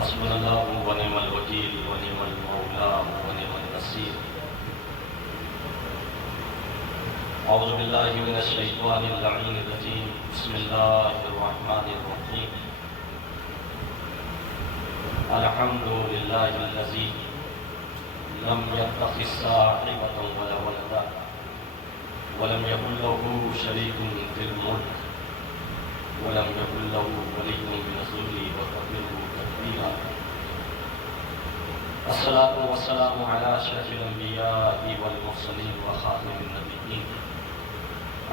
حسبنا الله ونعم الوكيل ونعم المولى ونعم النصير. أعوذ بالله من الشيطان اللعين الرجيم. بسم الله الرحمن الرحيم. الحمد لله الذي لم يتخذ صاحبة ولا ولدا ولم يكن له شريك في الملك ولم يكن له ولي من الذل وكبره تكبيرا. الصلاة والسلام على أشرف الأنبياء والمرسلين وخاتم النبيين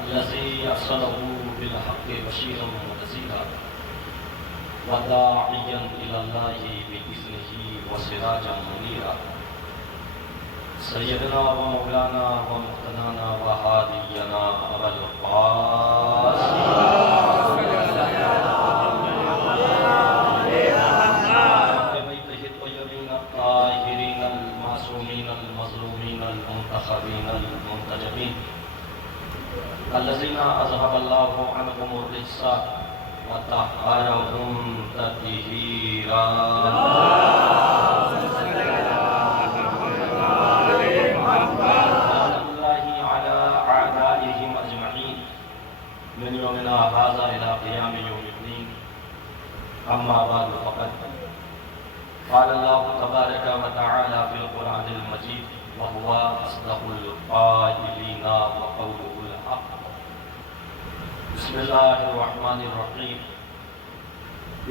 الذي أرسله بالحق بشيرا ونذيرا وداعيا إلى الله بإذنه وسراجا منيرا. سيدنا ومولانا ومقتدانا وهادينا أبا القاسم بيته الطيبين الطاهرين المعصومين المظلومين المنتخبين المنتجبين الذين أذهب الله عنهم الرجس وطهرهم تطهيرا. من يومنا هذا إلى قيام يوم الدين. أما بعد فقد قال الله تبارك وتعالى في القرآن المجيد وهو أصدق القائلين وقوله الحق. بسم الله الرحمن الرحيم.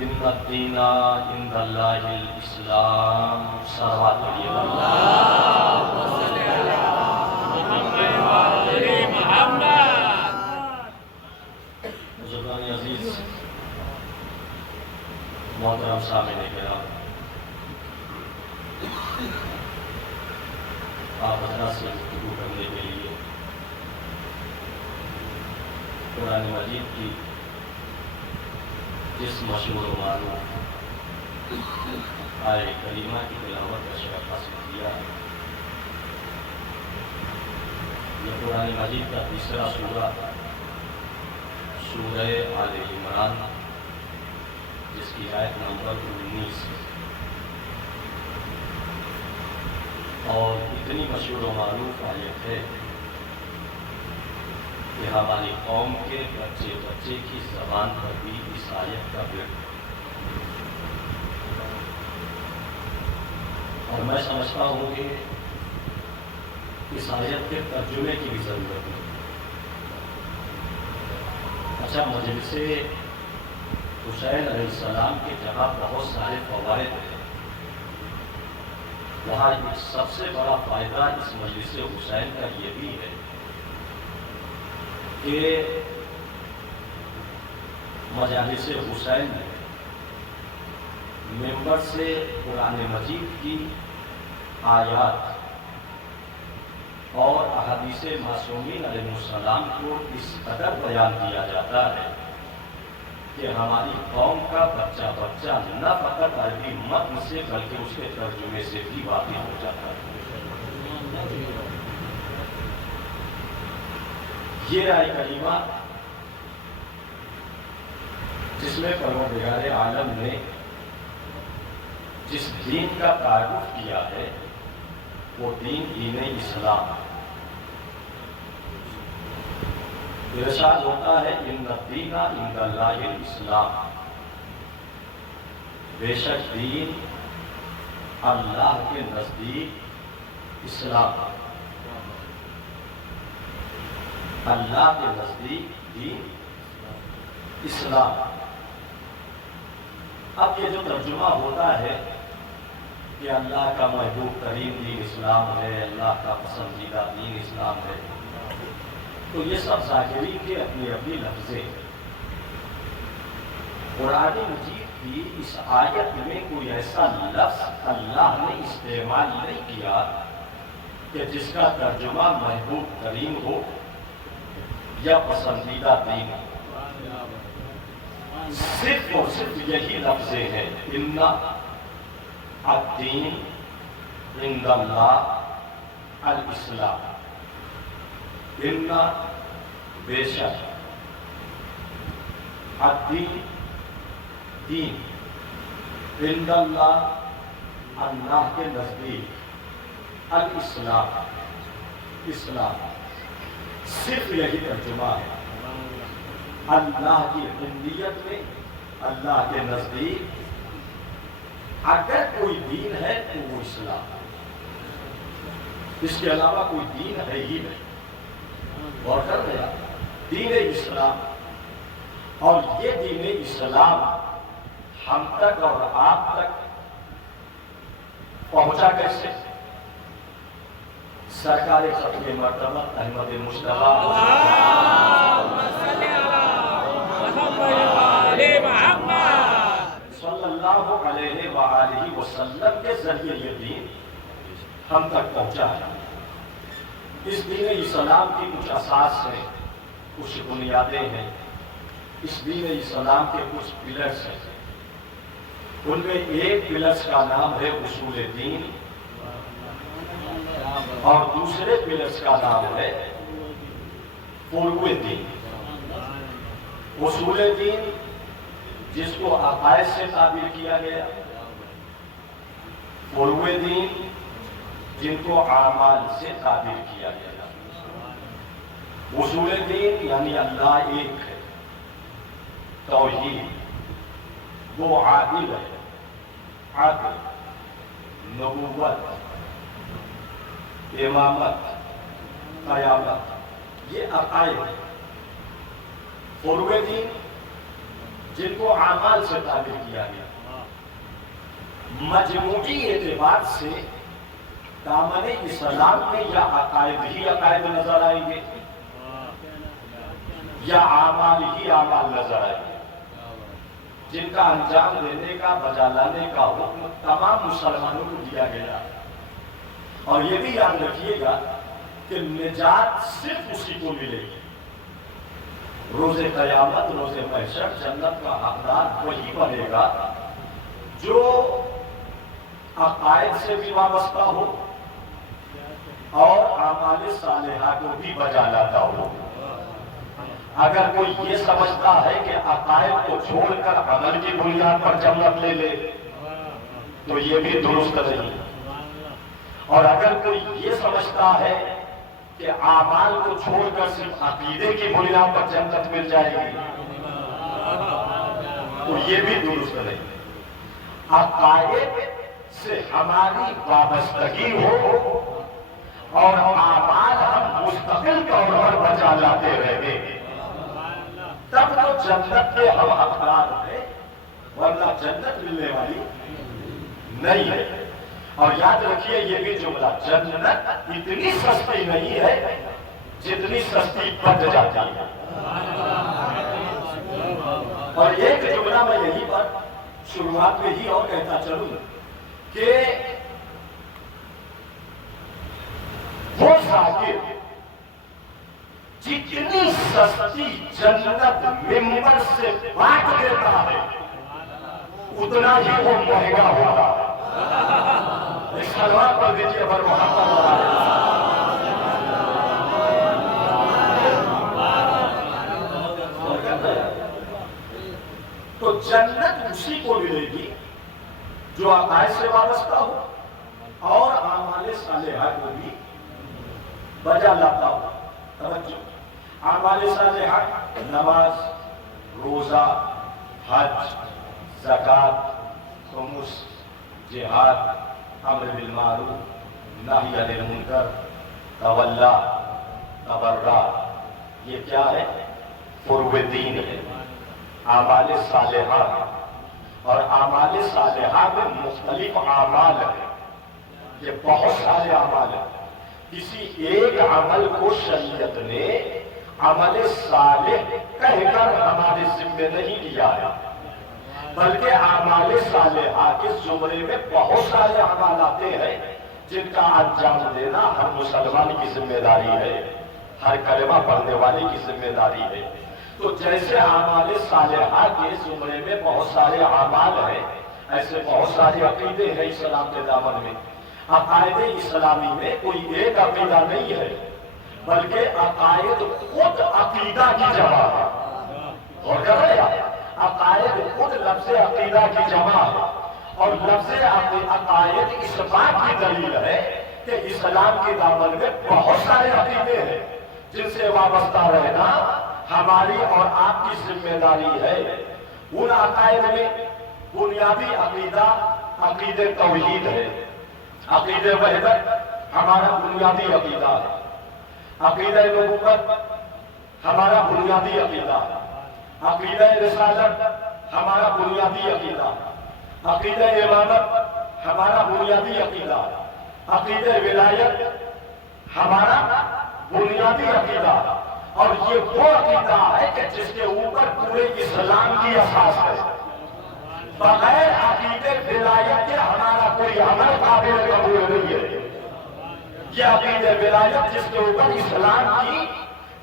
إن الدين عند الله الإسلام. صلوات اللهم صل على محمد وآل محمد. بزرگان عزیز، محترم سامعین کرام، آپ حضرات سے گفتگو کرنے کے لیے قرآن مجید کی جس مشہور و معروف آیہ کریمہ کی تلاوت کا شرف حاصل کیا ہے. یہ قرآن مجید کا تیسرا سورہ سورہ آل عمران جس کی آیت نمبر 19 اور اتنی مشہور و معروف آیت ہے کہ ہماری قوم کے بچے بچے کی زبان پر بھی اس آیت کا ورد. اور میں سمجھتا ہوں کہ اس آیت کے ترجمے کی بھی ضرورت ہے. اچھا، مجلس حسین علیہ السلام کے جہاں بہت سارے فوائد ہیں، وہاں سب سے بڑا فائدہ اس مجلس حسین کا یہ بھی ہے کہ مجالس حسین میں ممبر سے قرآن مجید کی آیات اور احادیث معصومین علیہ السلام کو اس قدر بیان کیا جاتا ہے کہ ہماری قوم کا بچہ بچہ نہ فقط عربی متن سے بلکہ اس کے ترجمے سے بھی واقف ہو جاتا ہے. یہ آیہ کریمہ جس میں پروردگار عالم نے جس دین کا تعارف کیا ہے وہ دین اسلام. ارشاد ہوتا ہے ان الدین عند اللہ الاسلام، بے شک دین اللہ کے نزدیک اسلام. اللہ کے نزدیک دین اسلام. اب یہ جو ترجمہ ہوتا ہے کہ اللہ کا محبوب ترین دین اسلام ہے، اللہ کا پسندیدہ دین اسلام ہے، تو یہ سب ظاہری کے اپنی اپنی لفظیں. قرآن مجید کی اس آیت میں کوئی ایسا لفظ اللہ نے استعمال نہیں کیا کہ جس کا ترجمہ محبوب ترین ہو یا پسندیدہ دین ہو. صرف اور صرف یہی لفظیں ہیں، ان الدین عند اللہ الاسلام. ان بے شک الدین دین عند اللہ، اللہ کے نزدیک، الاسلام، اسلام، صرف یہی ترجمہ ہے۔ اللہ کی عندیت میں، اللہ کے نزدیک اگر کوئی دین ہے تو وہ اسلام ہے، اس کے علاوہ کوئی دین ہے ہی نہیں۔ غور کر رہے ہیں، دین اسلام، اور یہ دین اسلام ہم تک اور آپ تک پہنچا کیسے؟ سرکار ختم مرتبہ احمد مصطفیٰ صلی اللہ علیہ وآلہ وسلم کے ذریعے یہ دین ہم تک پہنچا ہے۔ اس دین اسلام کی کچھ اساس ہیں، کچھ بنیادیں ہیں، اس دین اسلام کے کچھ پلرز ہیں۔ ان میں ایک پلرز کا نام ہے اصول دین، اور دوسرے پلرز کا نام ہے فروع دین۔ اصول دین جس کو عقائد سے تعبیر کیا گیا، فروع دین جن کو اعمال سے تعبیر کیا گیا۔ اصول دین یعنی اللہ ایک ہے، توحید، وہ عادل ہے، عدل، نبوت، امامت، قیامت، یہ عقائد ہے۔ فروع دین جن کو اعمال سے تعبیر کیا گیا، مجموعی اعتبار سے دامن اسلام میں یا عقائد ہی عقائد نظر آئیں گے یا اعمال ہی اعمال نظر آئیں گے، جن کا انجام دینے کا، بجا لانے کا حکم تمام مسلمانوں کو دیا گیا۔ اور یہ بھی یاد رکھیے گا کہ نجات صرف اسی کو ملے گی۔ روز قیامت، روز محشر، جنت کا حقدار وہی بنے گا جو عقائد سے بھی وابستہ ہو اور اعمال صالحہ کو بھی بجا لاتا ہو۔ اگر کوئی یہ سمجھتا ہے کہ عقائد کو چھوڑ کر عمل کی بنیاد پر جنت لے لے تو یہ بھی درست نہیں، اور اگر کوئی یہ سمجھتا ہے کہ اعمال کو چھوڑ کر صرف عقیدے کی بنیاد پر جنت مل جائے گی تو یہ بھی درست نہیں۔ عقائد سے ہماری وابستگی ہو اور اعمال ہم مستقل طور پر بچا لاتے رہیں، تب تو جنت کے ہم حقدار ہیں، ورنہ جنت ملنے والی نہیں ہے۔ اور یاد رکھیے یہ بھی جملہ، جنت اتنی سستی نہیں ہے جتنی سستی بچ جاتی ہے۔ اور ایک جملہ میں یہی پر شروعات میں ہی اور کہتا چلوں کہ وہ ذاکر جتنی سستی جنت ممبر سے بانٹ دیتا ہے اتنا ہی وہ مہنگا ہوتا ہے۔ اس سلوات پر دیجیے پر محمد تو جنت اسی کو ملے گی جو عقائد سے وابستہ ہو اور اعمال صالحہ کو بھی بجا لاتا ہو۔ توجہ، اعمال صالحہ نماز، روزہ، حج، زکوٰۃ، خمس، جہاد، امر بالمعروف، نہی عن المنکر، تولا، تبرع، یہ کیا ہے؟ فروع دین ہے، اعمال صالحہ ہے۔ اور اعمال صالحہ میں مختلف اعمال ہیں، یہ بہت سارے اعمال ہیں۔ کسی ایک عمل کو شریعت نے عمل صالح کہہ کر ہمارے ذمہ نہیں لیا ہے، بلکہ اعمال صالحہ کے زمرے میں بہت سارے اعمال آتے ہیں جن کا انجام دینا ہر مسلمان کی ذمہ داری ہے، ہر کلمہ پڑھنے والے کی ذمہ داری ہے۔ تو جیسے اعمال صالحہ کے زمرے میں بہت سارے اعمال ہیں، ایسے بہت سارے عقیدے ہیں اسلام کے دامن میں۔ عقائد اسلامی میں کوئی ایک عقیدہ نہیں ہے، بلکہ عقائد خود عقیدہ کی جمع ہے۔ اور کر رہے ہیں، عقائد خود لفظ عقیدہ کی جمع ہے، اور لفظ عقائد اس بات کی دلیل ہے کہ اسلام کے دامن میں بہت سارے عقیدے ہیں جن سے وابستہ رہنا ہماری اور آپ کی ذمہ داری ہے۔ ان عقائد میں بنیادی عقیدہ عقید توحید ہے، عقید وحدت ہمارا بنیادی عقیدہ ہے، عقیدہ نبوت ہمارا بنیادی عقیدہ ہے، عقیدہ رسالت ہمارا بنیادی عقیدہ ہے، عقیدہ امامت ہمارا بنیادی عقیدہ ہے، عقیدہ ولایت ہمارا بنیادی عقیدہ ہے۔ اور یہ وہ عقیدہ ہے کہ جس کے اوپر پورے اسلام کی اساس ہے۔ بغیر عقیدے ولایت کے ہمارا کوئی عمل قابل قبول نہیں ہے۔ یہ عقیدہ ولایت جس کے اوپر اسلام کی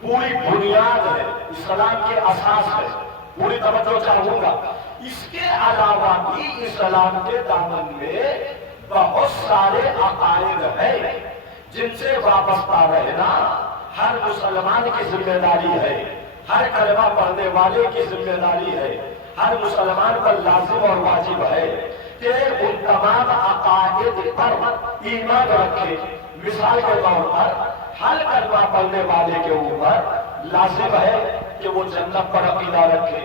پوری بنیاد ہے، اسلام کے اساس ہے، پوری توجہ چاہوں گا۔ اس کے علاوہ بھی اسلام کے دامن میں بہت سارے عقائد ہیں جن سے وابستہ رہنا ہر مسلمان کی ذمہ داری ہے، ہر کلمہ پڑھنے والے کی ذمہ داری ہے، ہر مسلمان پر لازم اور واجب ہے کہ ان تمام عقائد پر ایمان رکھے۔ مثال کے طور پر ہر کلمہ پڑھنے والے کے اوپر لازم ہے کہ وہ جنت پر عقیدہ رکھے،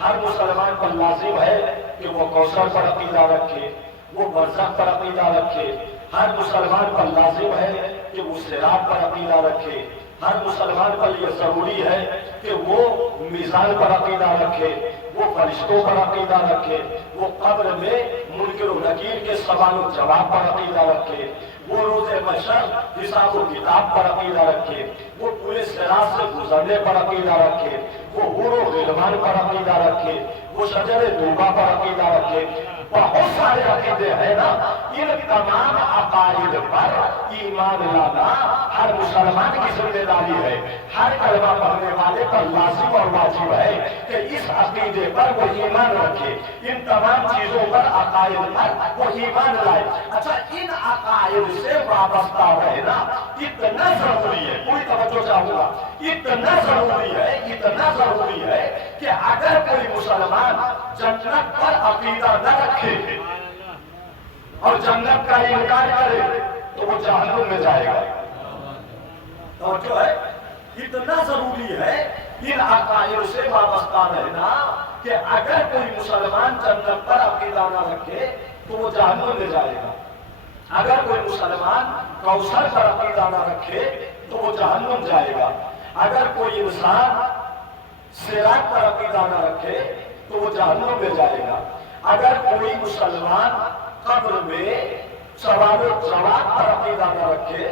ہر مسلمان پر لازم ہے کہ وہ کوثر پر عقیدہ رکھے، وہ برزخ پر عقیدہ رکھے، ہر مسلمان پر لازم ہے کہ وہ صراط پر عقیدہ رکھے، ہر مسلمان پر یہ ضروری ہے کہ وہ میزان پر عقیدہ رکھے، وہ فرشتوں پر عقیدہ رکھے، وہ قبر میں منکر و نکیر کے سوال و جواب پر عقیدہ رکھے، وہ روز محشر حساب و کتاب پر عقیدہ رکھے، وہ پورے صراط سے گزرنے پر عقیدہ رکھے، وہ حور و غلمان پر عقیدہ رکھے، وہ شجر طوبہ پر عقیدہ رکھے۔ بہت سارے عقیدے ہیں نا، ان تمام عقائد پر ایمان لانا ہر مسلمان کی ذمہ داری ہے، ہر کلمہ پڑھنے والے پر لازم اور واجب ہے کہ اس عقیدے پر وہ ایمان رکھے، ان تمام چیزوں پر عقائد پر وہ ایمان لائے۔ اچھا، ان عقائد سے وابستہ رہنا اتنا ضروری ہے، پوری توجہ چاہوں گا، اتنا ضروری ہے کہ اگر کوئی مسلمان جنت پر عقیدہ نہ رکھے اور جنت کا انکار کرے تو وہ جہنم میں جائے گا۔ توجہ ہے، اتنا ضروری ہے ان عقائد سے وابستہ رہنا کہ اگر کوئی مسلمان جنت پر عقیدہ نہ رکھے تو وہ جہنم میں جائے گا، اگر کوئی مسلمان کوثر پر عقیدہ نہ رکھے تو وہ جہنم جائے گا، اگر کوئی انسان صراط پر عقیدہ نہ رکھے تو وہ جہنم میں جائے گا، اگر کوئی مسلمان قبر میں سوال و جواب پر عقیدہ نہ رکھے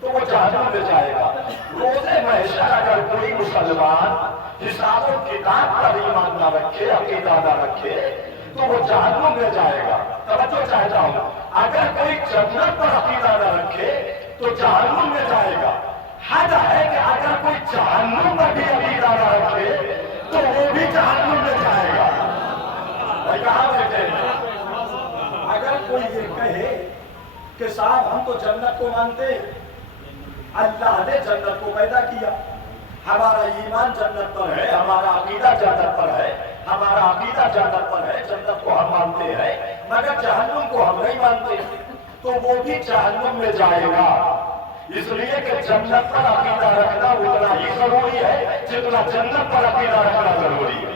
تو وہ جہنم میں جائے گا، روز محشر اگر کوئی مسلمان حساب و کتاب پر ایمان نہ رکھے، عقیدہ نہ رکھے تو وہ جہنم میں جائے گا۔ توجہ چاہتا ہوں، اگر کوئی جنت پر عقیدہ نہ رکھے تو جہنم میں جائے گا۔ حد ہے کہ اگر کوئی جہنم پر بھی عقیدہ نہ رکھے تو وہ بھی جہنم میں جائے گا۔ کہاں بیٹھے؟ اگر کوئی یہ کہے کہ صاحب ہم تو جنت کو مانتے ہیں، اللہ نے جنت کو پیدا کیا، ہمارا ایمان جنت پر ہے، ہمارا عقیدہ جنت پر ہے، ہمارا عقیدہ جنت پر ہے، جنت کو ہم مانتے ہیں، مگر جہنم کو ہم نہیں مانتے، تو وہ بھی جہنم میں جائے گا۔ اس لیے کہ جنت پر عقیدہ رکھنا اتنا ہی ضروری ہے جتنا جنت پر عقیدہ رکھنا ضروری ہے۔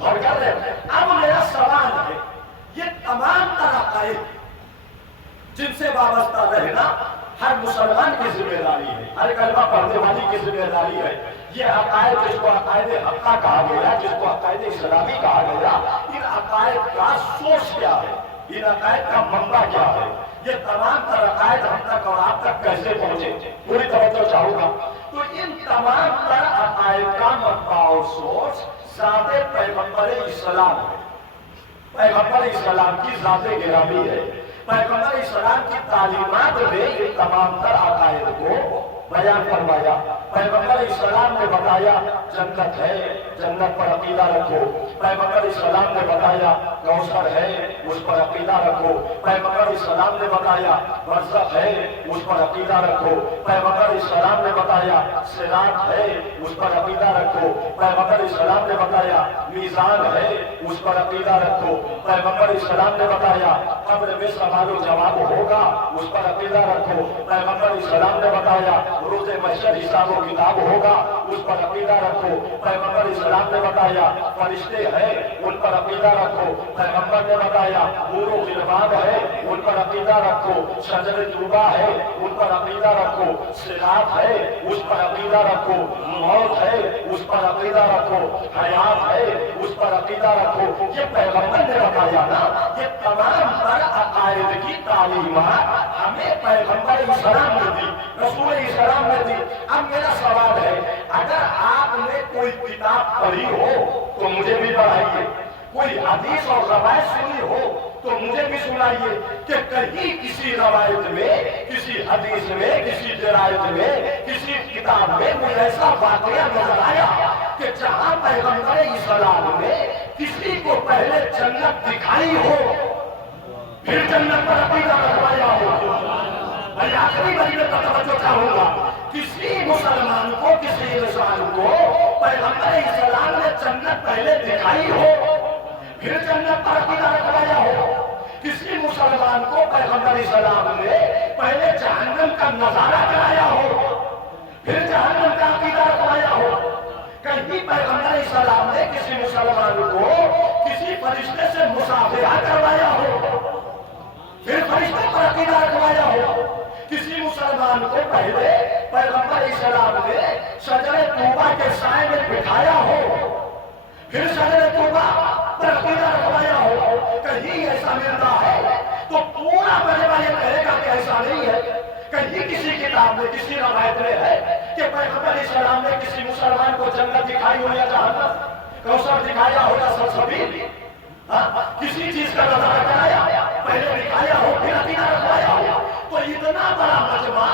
اور کر رہے اب میرا سوال ہے، یہ تمام تر عقائد جن سے وابستہ رہنا ہر مسلمان کی ذمہ داری ہے، ہر کلمہ پڑھنے والی کی ذمہ داری ہے۔ یہ عقائد جس کو عقائد حقہ کہا گیا، جس کو عقائد اسلامی کہا گیا، ان عقائد کا سورس کیا ہے، ان عقائد کا منبع کیا ہے، یہ تمام تر عقائد ہم تک اور آپ تک کیسے پہنچے، پوری توجہ چاہوں گا۔ تو ان تمام تر عقائد کا منبع اور سورس ذات پیغمبر اسلام ہے، پیغمبر اسلام کی ذات گرامی ہے، پیغمبر اسلام کی تعلیمات نے ان تمام تر عقائد کو بیان فرمایا۔ پیغمبر اسلام نے بتایا جنت ہے، جنت پر عقیدہ رکھو، پیغمبر اسلام نے بتایا بتایا کوثر ہے اس پر عقیدہ رکھو، پیغمبر السلام نے بتایا برزخ ہے اس پر عقیدہ رکھو، پیغمبر السلام نے بتایا صراط ہے اس پر عقیدہ رکھو، پیغمبر السلام نے بتایا میزان ہے اس پر عقیدہ رکھو، پیغمبر السلام نے بتایا قبر میں سوال و جواب ہوگا اس پر عقیدہ رکھو، پیغمبر السلام نے بتایا روز محشر حساب و کتاب ہوگا اس پر عقیدہ رکھو، پیغمبر السلام نے بتایا فرشتے ہیں ان پر عقیدہ رکھو، پیغمبر نے بتایا حور و غلمان ہے ان پر عقیدہ رکھو، شجر طوبہ ہے ان پر عقیدہ رکھو، صراط ہے اس پر عقیدہ رکھو، موت ہے اس پر عقیدہ رکھو، حیات ہے اس پر عقیدہ رکھو۔ یہ پیغمبر نے بتایا نا، یہ تمام تر عقائد کی تعلیمات ہمیں پیغمبر اسلام نے دی، رسول اسلام نے دی۔ اب میرا سوال ہے اگر آپ نے کوئی کتاب پڑھی ہو تو مجھے بھی پڑھائیے، کوئی حدیث اور روایت سنی ہو تو مجھے بھی سنائیے کہ کہیں کسی روایت میں، کسی حدیث میں، کسی درایت میں، کسی کتاب میں کوئی ایسا واقعہ نظر آیا کہ جہاں پیغمبر اسلام نے کسی کو پہلے جنت دکھائی ہو پھر جنت پر عقیدہ رکھوایا ہو۔ میں آخری مجلس کا توجہ چاہوں گا، کسی مسلمان کو، کسی انسان کو پیغمبر اسلام نے جنت پہلے دکھائی ہو پھر جنت پر عقیدہ رکھوایا ہو، کسی مسلمان کو پیغمبر اسلام نے پہلے جہنم کا نظارہ کرایا ہو پھر جہنم کا عقیدہ رکھوایا ہو، کہیں پیغمبر اسلام نے کسی مسلمان کو کسی فرشتے سے مصافحہ کروایا ہو پھر فرشتے پر عقیدہ رکھوایا ہو، کسی مسلمان کو پہلے پیغمبر اسلام نے شجر طوبہ کے سائے میں بٹھایا ہو پھر شجر طوبہ پر عقیدہ رکھوایا ہو، کہیں ایسا ملتا ہے تو پورا مجمع یہ کہے گا کہ ایسا نہیں ہے۔ کہیں کسی کتاب میں، کسی روایت میں ہے کہ پیغمبر اسلام نے کسی مسلمان کو جنت دکھائی ہو یا جہنم، کوثر دکھایا ہو یا سلسبیل، کسی چیز کا نظارہ کرایا، پہلے دکھایا ہو پھر عقیدہ رکھوایا ہو، تو اتنا بڑا مجمع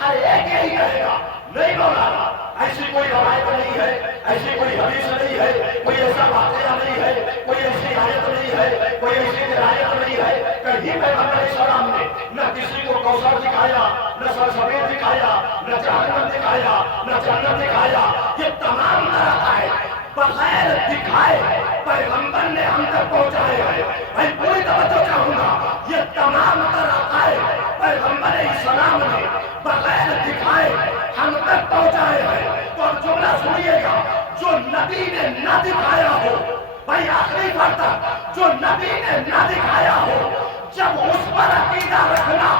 ہر ایک یہی کہے گا نہیں مولانا ایسی کوئی روایت نہیں ہے، ایسی کوئی حدیث نہیں ہے، کوئی ایسا واقعہ نہیں ہے، کوئی ایسی آیت نہیں ہے، کوئی ایسی درایت نہیں ہے، کہیں پیغمبر اسلام نے نہ کسی کو کوثر دکھایا، نہ سلسبیل دکھایا، نہ جہنم دکھایا، نہ جنت دکھایا۔ یہ تمام طرح ہے بغیر دکھائے پیغمبر نے ہم تک پہنچائے ہیں۔ میں پوری توجہ چاہوں گا، یہ تمام طرح ہے پیغمبر اسلام نے بغیر دکھائے ہم تک پہنچائے ہیں۔ تو اب جملہ سنیے گا، جو نبی نے نہ دکھایا ہو، بھائی آخری پر تک جو نبی نے نہ دکھایا ہو، جب اس پر عقیدہ رکھنا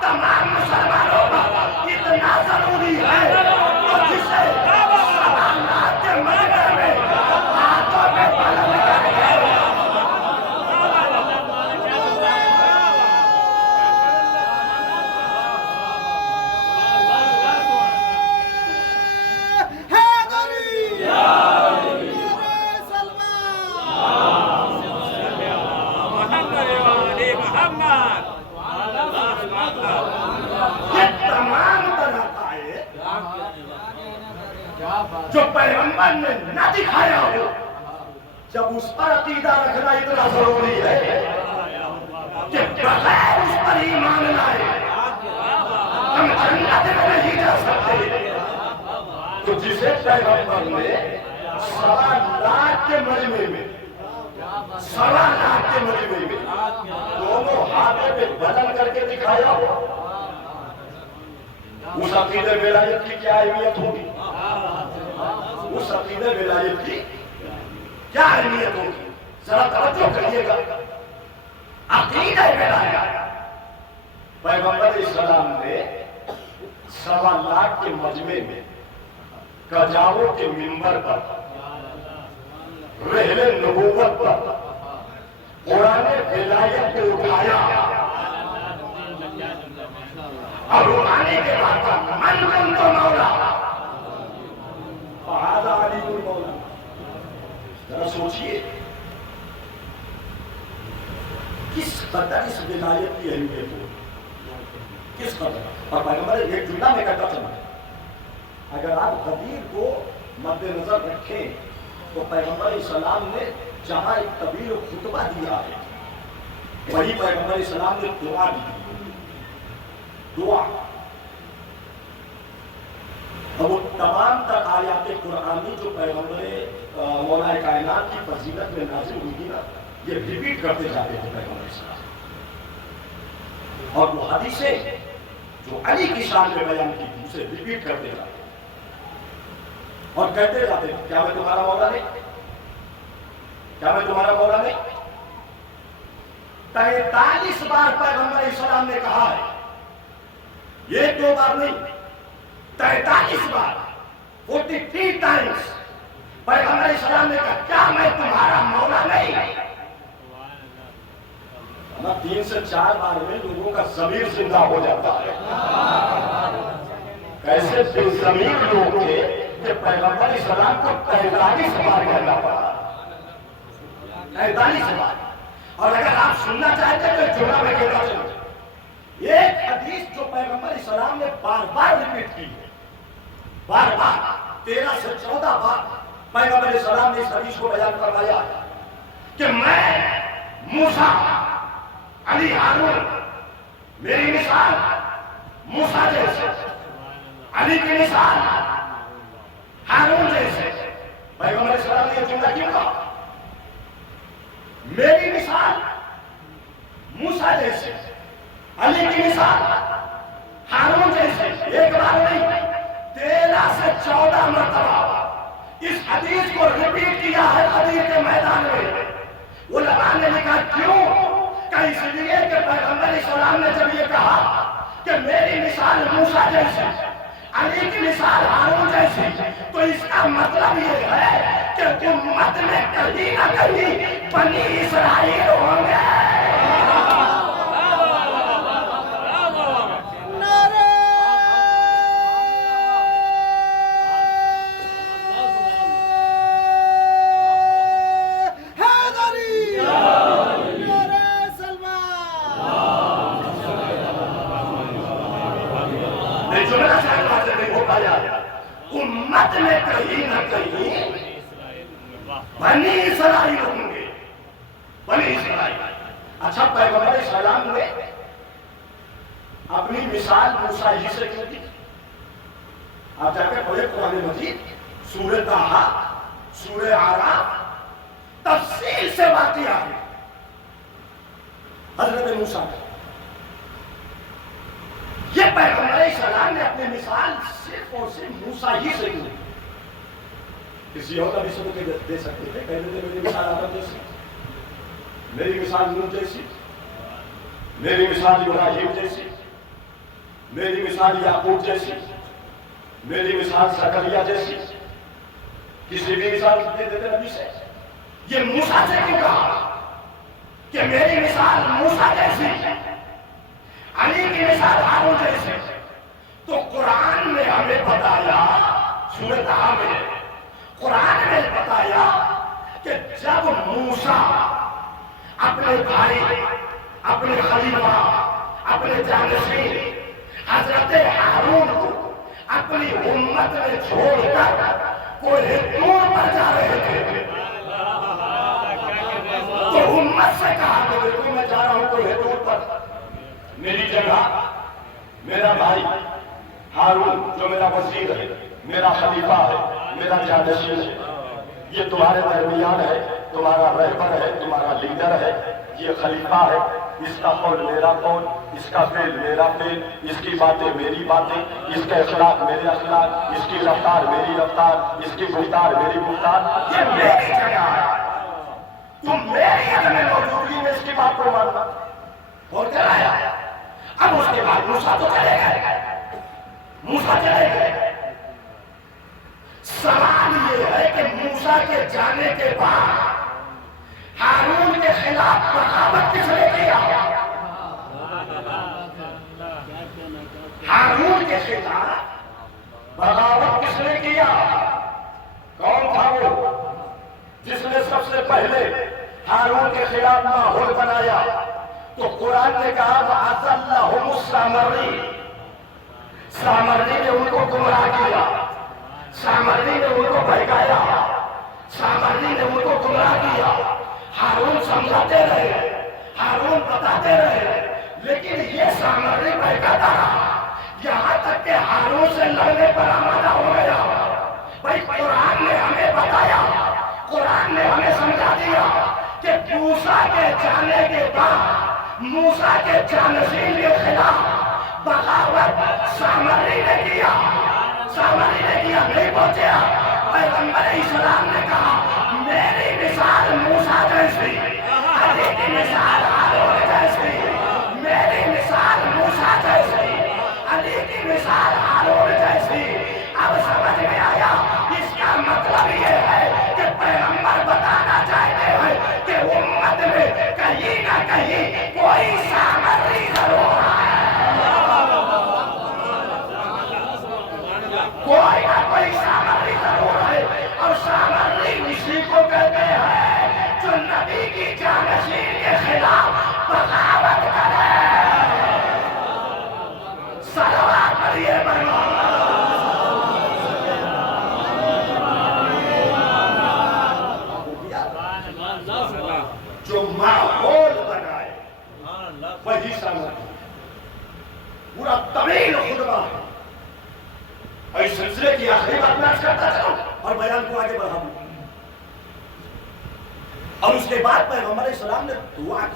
تمام مسلمانوں پر اتنا ضروری ہے تو جسے سوالات کے مجمع میں ہاتھوں میں بلند کر کے جو پیغمبر نے نہ دکھایا ہو، جب اس پر عقیدہ رکھنا اتنا ضروری ہے کہ بغیر اس پر ایمان لائے ہم جنت میں نہیں جا سکتے۔ تو جسے پیغمبر نے 1.25 لاکھ کے مجمع میں، 1.25 لاکھ کے مجمع میں دونوں ہاتھوں پہ بدل کر کے دکھایا ہو، اس عقیدے ولایت کی کیا اہمیت ہوگی؟ اس عقیدے ولایت کی کیا اہمیت ہوگی؟ ذرا توجہ کریے گا، عقیدہ ولایت پیغمبر اسلام نے 1.25 لاکھ کے مجمع میں کجاووں کے منبر پر، رحل نبوت پر قرآن ولایت کو اٹھایا اور اٹھانے کے بعد من کن تو مولا فہذا علی المولا۔ ذرا سوچئے کس قدر اس ولایت کی اہمیت ہو، کس قدر۔ اور پیغمبر ایک جملہ میں کہتا چلا، اگر آپ غدیر کو مد نظر رکھیں تو پیغمبر اسلام نے جہاں ایک طویل خطبہ دیا ہے وہی پیغمبر اسلام نے دعا بھی دی، دعا، اور وہ تمام تر آیات قرآنی جو پیغمبر مولا کائنات کی فضیلت میں نازل ہوئی تھی نا، یہ ریپیٹ کرتے جاتے تھے پیغمبر اسلام، اور وہ حدیثیں جو علی کی شان میں بیان کی تھی اسے ریپیٹ کرتے جاتے اور کہتے جاتے تھے کیا میں تمہارا مولا نہیں، کیا میں تمہارا مولا نہیں؟ 43 بار پیغمبر اسلام نے کہا ہے، ایک دو بار نہیں، 43 بار، 43 ٹائمز پیغمبر اسلام نے کہا کیا میں تمہارا مولا نہیں؟ 3 سے 4 بار میں لوگوں کا ضمیر زندہ ہو جاتا ہے۔ کیسے بے ضمیر لوگ تھے کہ پیغمبر اسلام کو 43 بار کہنا پڑا، 43 بار۔ اور اگر آپ سننا چاہتے ہیں تو جملہ میں کہتا چلوں، ایک حدیث جو پیغمبر اسلام نے بار بار ریپیٹ کی ہے، بار بار 13 سے 14 بار پیغمبر اسلام نے اس حدیث کو بیان فرمایا کہ میں موسیٰ، علی، ہارون، میری مثال موسیٰ جیسے، علی کی مثال ہارون جیسے۔ پیغمبر اسلام نے یہ جملہ کیوں کہا؟ میری مثال موسیٰ جیسے، علی کی مثال ہارون جیسے، ایک بار نہیں 13 سے 14 مرتبہ اس حدیث کو ریپیٹ کیا ہے حدیث کے میدان میں۔ علماء نے لکھا کیوں؟ کہ اس لیے کہ پیغمبر اسلام نے جب یہ کہا کہ میری مثال موسیٰ جیسے، علی کی مثال ہارون جیسی، تو اس کا مطلب یہ ہے کہ امت میں کہیں نہ کہیں بنی اسرائیل ہوں گے۔ امت میں کہیں نہ کہیں بنی اسرائیل ہوں گے، بنی اسرائیل۔ اچھا پیغمبر اسلام نے اپنی مثال موسیٰ ہی سے کیوں دی؟ آپ جا کے پڑھیں قرآن مجید، سورہ طٰہٰ، سورہ اعراف، تفصیل سے واقعہ ہے حضرت موسیٰ کا۔ یہ پیغمبر اسلام نے اپنی مثال صرف اور صرف موسیٰ ہی سے کی، کسی اور کا بھی سب کو دے سکتے تھے، کہتے تھے میری مثال آدم جیسی، میری مثال نوح جیسی، میری مثال ابراہیم جیسی، میری مثال یعقوب جیسی، میری مثال زکریا جیسی، کسی بھی مثال دیتے تھے نبی سے۔ یہ موسیٰ سے کیوں کہا کہ میری مثال موسیٰ جیسی، علی کی مثال ہارون جیسے؟ تو قرآن نے ہمیں بتایا، سورہ طٰہٰ میں قرآن نے بتایا کہ جب موسیٰ اپنے بھائی، اپنے خلیفہ، اپنے جانشین حضرت ہارون کو اپنی امت میں چھوڑ کر کوہ طور پر جا رہے تھے، تو امت سے کہا کہ دیکھو میں جا رہا ہوں کوہ طور پر، میری جگہ میرا بھائی ہارون جو میرا وزیر ہے، میرا خلیفہ ہے، میرا جانشین ہے، یہ تمہارے درمیان ہے، تمہارا رہبر ہے، تمہارا لیڈر ہے، یہ خلیفہ ہے، اس کا قول میرا قول، اس کا فعل میرا فعل، اس کی باتیں میری باتیں، اس کے اخلاق میرے اخلاق، اس کی رفتار میری رفتار، اس کی گفتار میری گفتار، یہ میری جگہ ہے، تم میری عدم موجودگی میں اس کی بات کو ماننا۔ اور کرایا۔ اب اس کے بعد موسیٰ تو چلے گئے، موسیٰ چلے گئے۔ سوال یہ ہے کہ موسیٰ کے جانے کے بعد ہارون کے خلاف بغاوت کس نے کیا؟ ہارون کے خلاف بغاوت کس نے کیا؟ کون تھا وہ جس نے سب سے پہلے ہارون کے خلاف ماحول بنایا؟ تو قرآن نے کہا وَأَضَلَّهُمُ السَّامِرِينَ، سامری نے ان کو گمراہ کیا، سامری نے ان کو بہکایا، سامری نے ان کو گمراہ کیا۔ ہارون سمجھاتے رہے، ہارون بتاتے رہے، لیکن یہ سامری بہکاتا رہا، یہاں تک کہ ہارون سے لڑنے پر آمادہ ہو گیا۔ بھائی قرآن نے ہمیں بتایا، قرآن نے ہمیں سمجھا دیا کہ موسیٰ کے جانے کے بعد موسیٰ کے جانشین کے خلاف بغاوت سامری نے کیا، سامری نے کیا، نہیں پہنچیا۔ پیغمبر اسلام نے کہا میری مثال موسیٰ جیسی، علی کی مثال ہارون جیسی، میری مثال موسیٰ جیسی، علی کی مثال ہارون جیسی۔ اب سمجھ میں آیا، اس کا مطلب یہ ہے کہ پیغمبر بتانا چاہتے ہیں کہ امت میں کہیں نہ کہیں کوئی سامری ضرور ہے، کوئی نہ کوئی سامری ضرور ہے، اور سامری اسی کو کہتے ہیں جو نبی کی جانشین کے خلاف بغاوت کرے۔ صلوات پڑھیے پیغمبر، جو ماحول بنائے وہی سامری۔ پورا طویل خطبہ ہے، اور اس سلسلے کی آخری بات میں عرض کرتا چلوں اور بیان کو آگے بڑھاؤں۔ اور اس کے بعد پیغمبر اسلام نے دعا کی،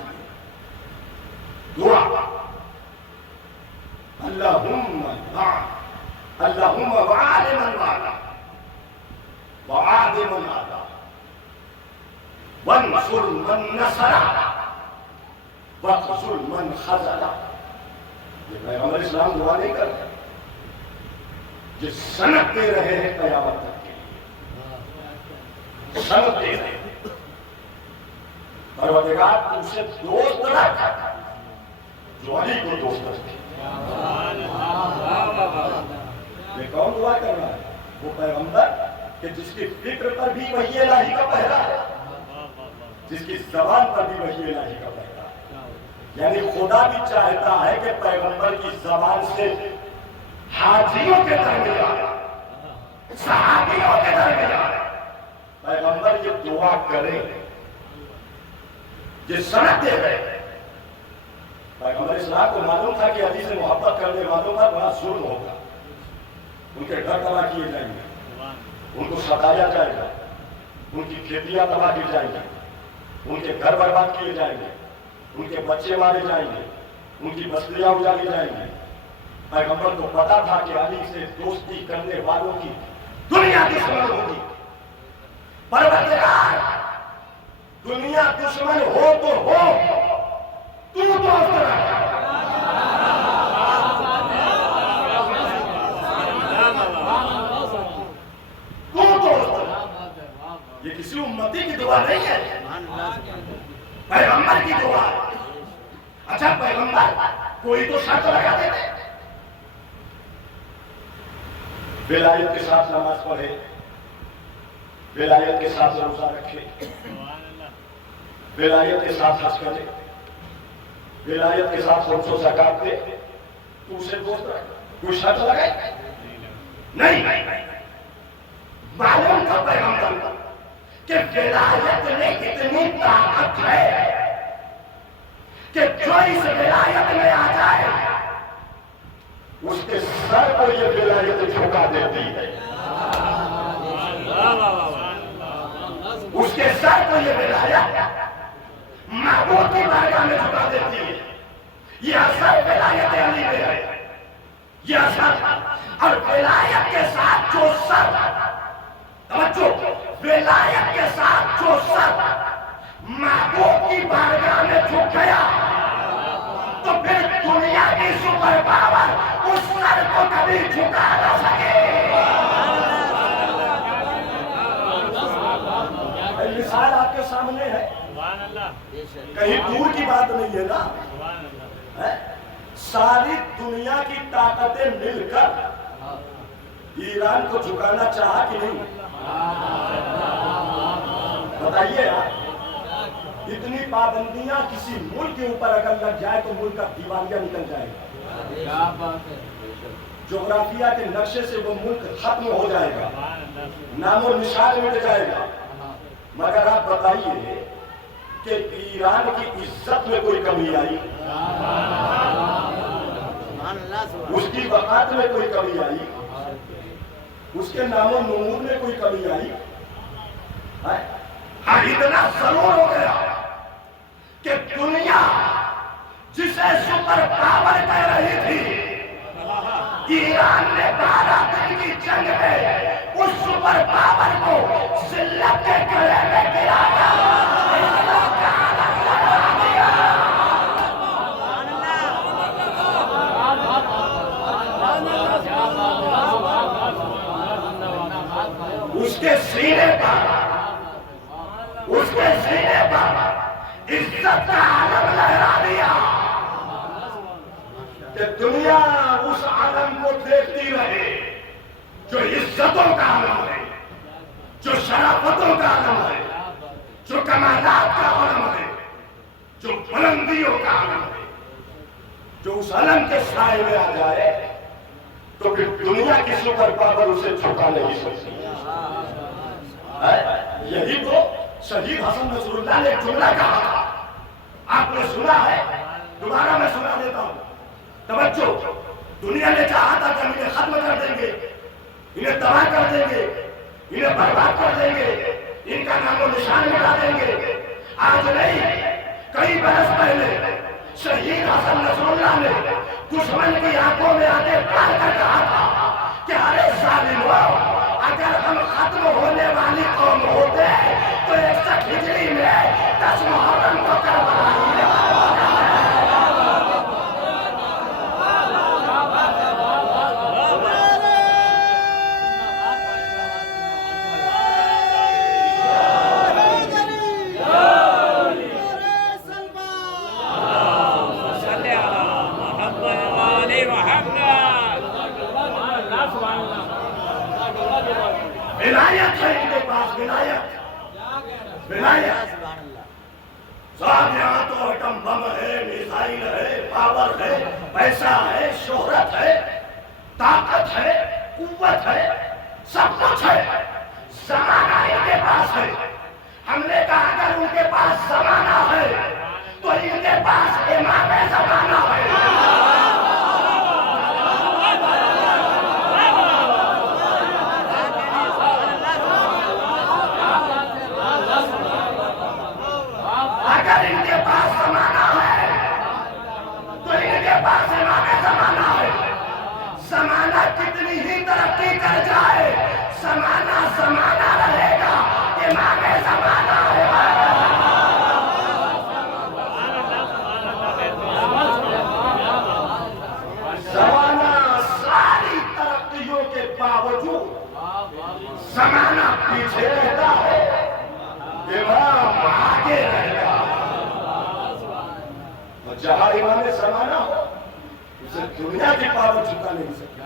دعا اللہم وعال من والا وعاد من آدا وانصر من نصر واخذل من خذل۔ یہ پیغمبر اسلام دعا نہیں کر رہے، جو سند دے رہے ہیں قیامت تک کے لیے، سند دے رہے ہیں۔ پروردگار تم سے دوست رکھ جو علی کو دوست رکھے۔ یہ کون دعا کر رہا ہے؟ وہ پیغمبر کہ جس کی فکر پر بھی وحی الہی کا پہرا ہے، جس کی زبان پر بھی وحی الہی کا پہرا ہے۔ یعنی خدا بھی چاہتا ہے کہ پیغمبر کی زبان سے حاجیوں کے درمیان، صحابیوں کے درمیان پیغمبر یہ دعا کرے، یہ سند دے رہے۔ پیغمبر اسلام کو معلوم تھا کہ علی سے محبت کرنے والوں پر بڑا ظلم ہوگا، ان کے گھر تباہ کیے جائیں گے، ان کو ستایا جائے گا، ان کی کھیتیاں تباہ کی جائیں گی، ان کے گھر برباد کیے جائیں گے، ان کے بچے مارے جائیں گے، ان کی بستیاں اجاڑی جائیں گی۔ پیغمبر کو پتا تھا کہ علی سے دوستی کرنے والوں کی دنیا دشمن ہوگی۔ پروردگار دنیا دشمن ہو تو ہو، تو دوست رکھ۔ تو دوست رکھ۔ یہ کسی امتی کی دعا نہیں ہے، پیغمبر کی دعا ہے۔ اچھا پیغمبر کوئی تو شرط لگا دیتے، ولایت کے ساتھ نماز پڑھے، ولایت کے ساتھ روزہ رکھے، ولایت کے ساتھ حج کرے، ولایت کے ساتھ خمس و زکات دے، تو اسے دوست رکھ۔ کوئی شرط لگائے؟ نہیں۔ معلوم تھا پیغمبر کہ ولایت میں اتنی طاقت ہے کہ جو اس ولایت میں آ جائے اس کے سر پر یہ ولایت جھکا دیتی ہے، اس کے سر پر یہ ولایت معبود کی بارگاہ میں جھکا دیتی ہے۔ یہ اثر ولایت علی میں ہے، یہ اثر۔ اور ولایت کے ساتھ جو سر، توجہ، ولایت کے ساتھ جو سر معبود کی بارگاہ میں جھک گیا تو پھر دنیا کی سپر پاور اس سر کو کبھی جھکا نہ سکے۔ مثال آپ کے سامنے ہے، کہیں دور کی بات نہیں ہے نا۔ ساری دنیا کی طاقتیں مل کر ایران کو جھکانا چاہا کہ نہیں؟ بتائیے آپ، اتنی پابندیاں کسی ملک کے اوپر اگر لگ جائے تو ملک کا دیوالیہ نکل جائے گا، جغرافیہ کے نقشے سے وہ ملک ختم ہو جائے گا، نام و نشان مٹ جائے گا۔ مگر آپ بتائیے کہ ایران کی عزت میں کوئی کمی آئی؟ اس کی وقت میں کوئی کمی آئی؟ اس کے نام و نمود میں کوئی کمی آئی؟ ہاں اتنا ضرور ہو گیا کہ دنیا جسے سپر پاور کہہ رہی تھی، ایران نے 12 دن کی جنگ میں اس سپر پاور کو ذلت کے گلے میں گرایا۔ اس کے سینے پر عزت کا علم لہرا دیا کہ دنیا اس عالم کو دیکھتی رہے جو عزتوں کا عالم ہے، جو شرافتوں کا عالم ہے، جو کمالات کا عالم ہے، جو بلندیوں کا عالم ہے۔ جو اس عالم کے سائے میں آ جائے تو پھر دنیا کی سپر پاور اسے چھپا نہیں سکتی۔ یہی تو شہید حسن نصر اللہ نے جملہ کہا تھا، آپ نے سنا ہے، دوبارہ میں سنا دیتا ہوں، توجہ۔ دنیا نے چاہا تھا کہ ہم انہیں ختم کر دیں گے، انہیں تباہ کر دیں گے، انہیں برباد کر دیں گے، ان کا نام و نشان مٹا دیں گے۔ آج نہیں، کئی برس پہلے شہید حسن نصر اللہ نے دشمن کی آنکھوں میں آنکھیں ڈال کر کہا تھا کہ ارے ظالموں، اگر ہم ختم ہونے والی قوم ہوتے تو 61 ہجری میں 10 محرم کو کربلا ولایت ہے ان کے پاس، ولایت۔ صاحب یہاں تو ایٹم بم ہے، میزائل ہے، پاور ہے، پیسہ ہے، شہرت ہے، طاقت ہے، قوت ہے، سب کچھ ہے، زمانہ ان کے پاس ہے۔ ہم نے کہا اگر ان کے پاس زمانہ ہے تو ان کے پاس امام زمانہ ہے۔ اگر ان کے پاس زمانہ ہے تو ان کے پاس امام زمانہ ہے۔ زمانہ کتنی ہی ترقی کر جائے، زمانہ زمانہ رہے گا، امام زمانہ ہے۔ زمانہ ساری ترقیوں کے باوجود زمانہ پیچھے رہتا ہے، امام آگے رہتا ہے۔ اور جہاں امام زمانہ ہو اسے دنیا کی پاور جھکا نہیں سکتی،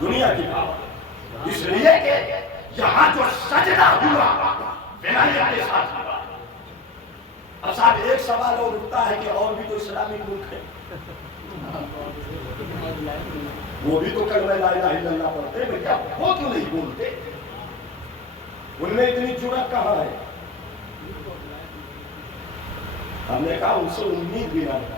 دنیا کی پاور۔ اس لیے کہ یہاں جو سجدہ ہوا ولایت کے ساتھ ہوا۔ اب صاحب ایک سوال اور اٹھتا ہے کہ اور بھی تو اسلامی ملک ہے، وہ بھی تو کلمہ لا الہ الا اللہ پڑھتے ہیں، کیا وہ کیوں نہیں بولتے؟ ان میں اتنی جرأت کہاں ہے؟ ہم نے کہا ان سے امید بھی نہ رکھو،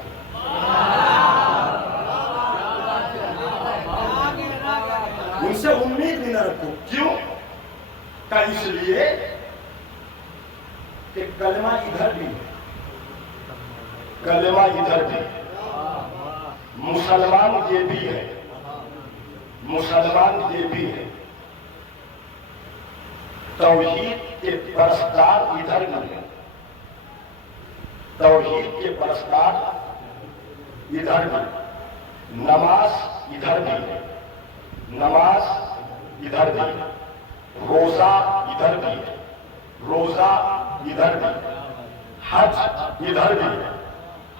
ان سے امید بھی نہ رکھو۔ کیوں؟ کہ اس لیے کہ کلمہ ادھر بھی ہے، کلمہ ادھر بھی، مسلمان یہ بھی ہے، مسلمان یہ بھی ہے، توحید کے پرستار ادھر بھی ہے، توحید کے پرستار ادھر بھی، نماز ادھر بھی ہے، نماز ادھر بھی ہے، روزہ ادھر بھی ہے، روزہ ادھر بھی ہے، حج ادھر بھی ہے،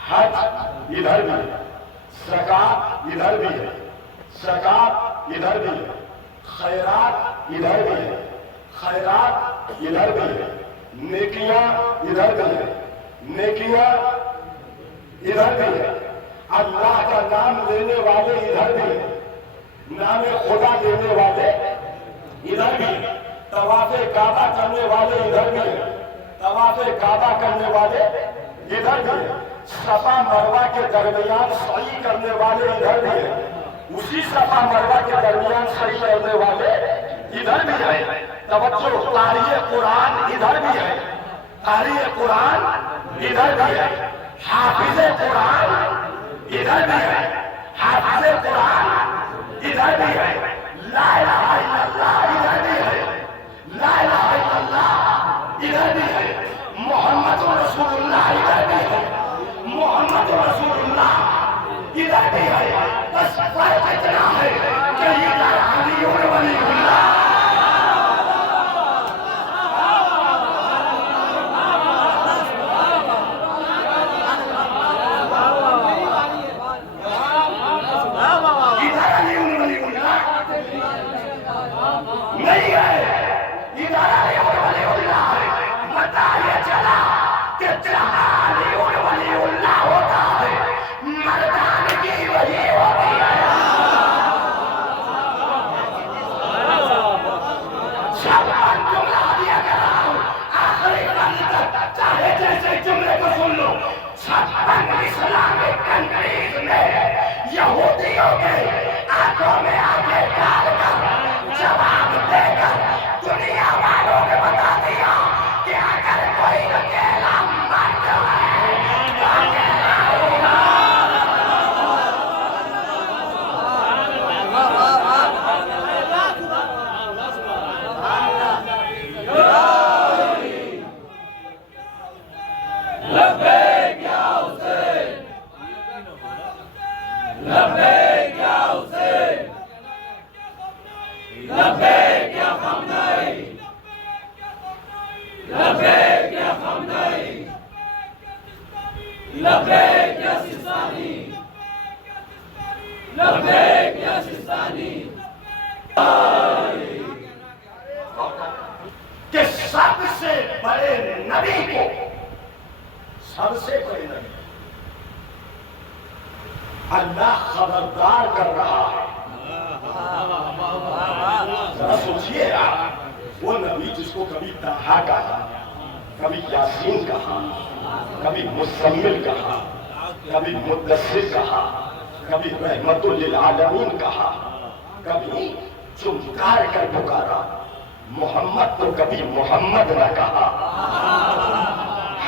حج ادھر بھی ہے، زکات ادھر بھی ہے، زکات ادھر بھی ہے، خیرات ادھر بھی ہے، خیرات ادھر بھی ہے، نیکیاں ادھر بھی ہے، نیکیاں ادھر بھی ہے، اللہ کا نام لینے والے ادھر بھی ہے، نام خدا لینے والے ادھر بھی ہے، طواف کعبہ کرنے والے ادھر بھی ہے، طواف کعبہ کرنے والے ادھر بھی ہیں، صفا مروہ کے درمیان سعی کرنے والے ادھر بھی ہیں، اسی صفا مروہ کے درمیان سعی کرنے والے ادھر بھی ہیں۔ توجہ، قاری قرآن ادھر بھی ہے، قاری قرآن ادھر بھی ہے، حافظ قرآن ادھر بھی ہے، حافظ قرآن ادھر بھی ہے، لا الہ الا اللہ ادھر بھی ہے، لا الہ الا اللہ ادھر بھی ہے، محمد رسول اللہ ادھر بھی ہے، محمد رسول اللہ ادھر بھی ہے۔ بس فرق اتنا ہے کہ ادھر علی ولی اللہ نہیں ہے، ادھر علی ولی اللہ ہے۔ پتہ یہ چلا کہ جہاں علی ولی اللہ ہوتا ہے مردانگی وہی ہوتی ہے۔ شابان جملہ دیا کرا ہوں، آخری بند تک چاہے جیسے جملے کو سن لو۔ چھپن اسلامک کنٹریز میں یہودیوں کے آنکھوں میں آگے ڈال کر جواب دے کر دنیا والوں نے بتا دیا کہ اگر کوئی اکیلا مرد ہے تو اکیلا ہوگا۔ لبیک یا حسین، لبیک یا حسین، لبیک یا خامنئی، لبیک یا خامنئی، لبیک یا سیستانی، لبیک یا سیستانی۔ کہ سب سے بڑے نبی کو، سب سے بڑے نبی اللہ خبردار کر رہا ہے۔ ذرا سوچئے آپ، وہ نبی جس کو کبھی طہا کہا، کبھی یاسین کہا، کبھی مزمل کہا، کبھی مدثر کہا، کبھی رحمت للعالمین کہا، کبھی چمکار کر پکارا، محمد تو کبھی محمد نہ کہا،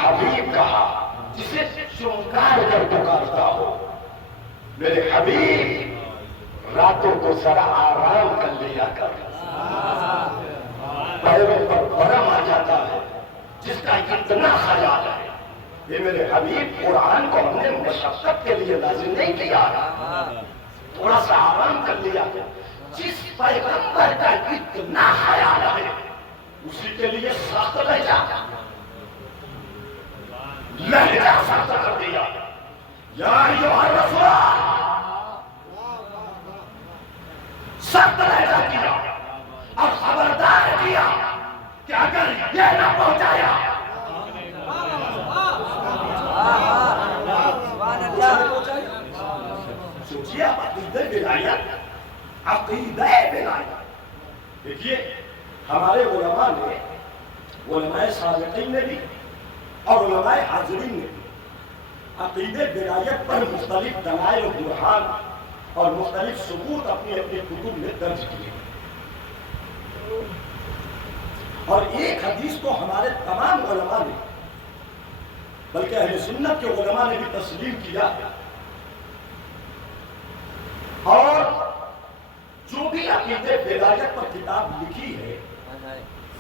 حبیب کہا، جسے چمکار کر پکارتا ہو۔ میرے حبیب راتوں کو ذرا آرام کر لیا کر، پیروں پر برم آ جاتا ہے جس کا اتنا خیال ہے۔ یہ میرے حبیب قرآن کو ہم نے مشقت کے لیے نازل نہیں کیا، تھوڑا سا آرام کر لیا کر۔ جس پیغمبر کا اتنا خیال ہے اسی کے لیے سخت لہجہ سخت کر دیا۔ یا ایھا الرسول، سخت لہجہ کیا اور خبردار کیا کہ اگر یہ نہ پہنچایا سوچیے آپ عقیدہ ولایت، عقیدہ ولایت۔ دیکھیے ہمارے علماء نے، علماء سابقین نے بھی اور علماء حاضرین نے بھی عقیدہ ولایت پر مختلف دلائل و برہان اور مختلف ثبوت اپنی اپنی کتب میں درج کیے، اور ایک حدیث کو ہمارے تمام علماء نے، بلکہ اہل سنت کے علماء نے بھی تسلیم کیا، اور جو بھی عقیدہ ولایت پر کتاب لکھی ہے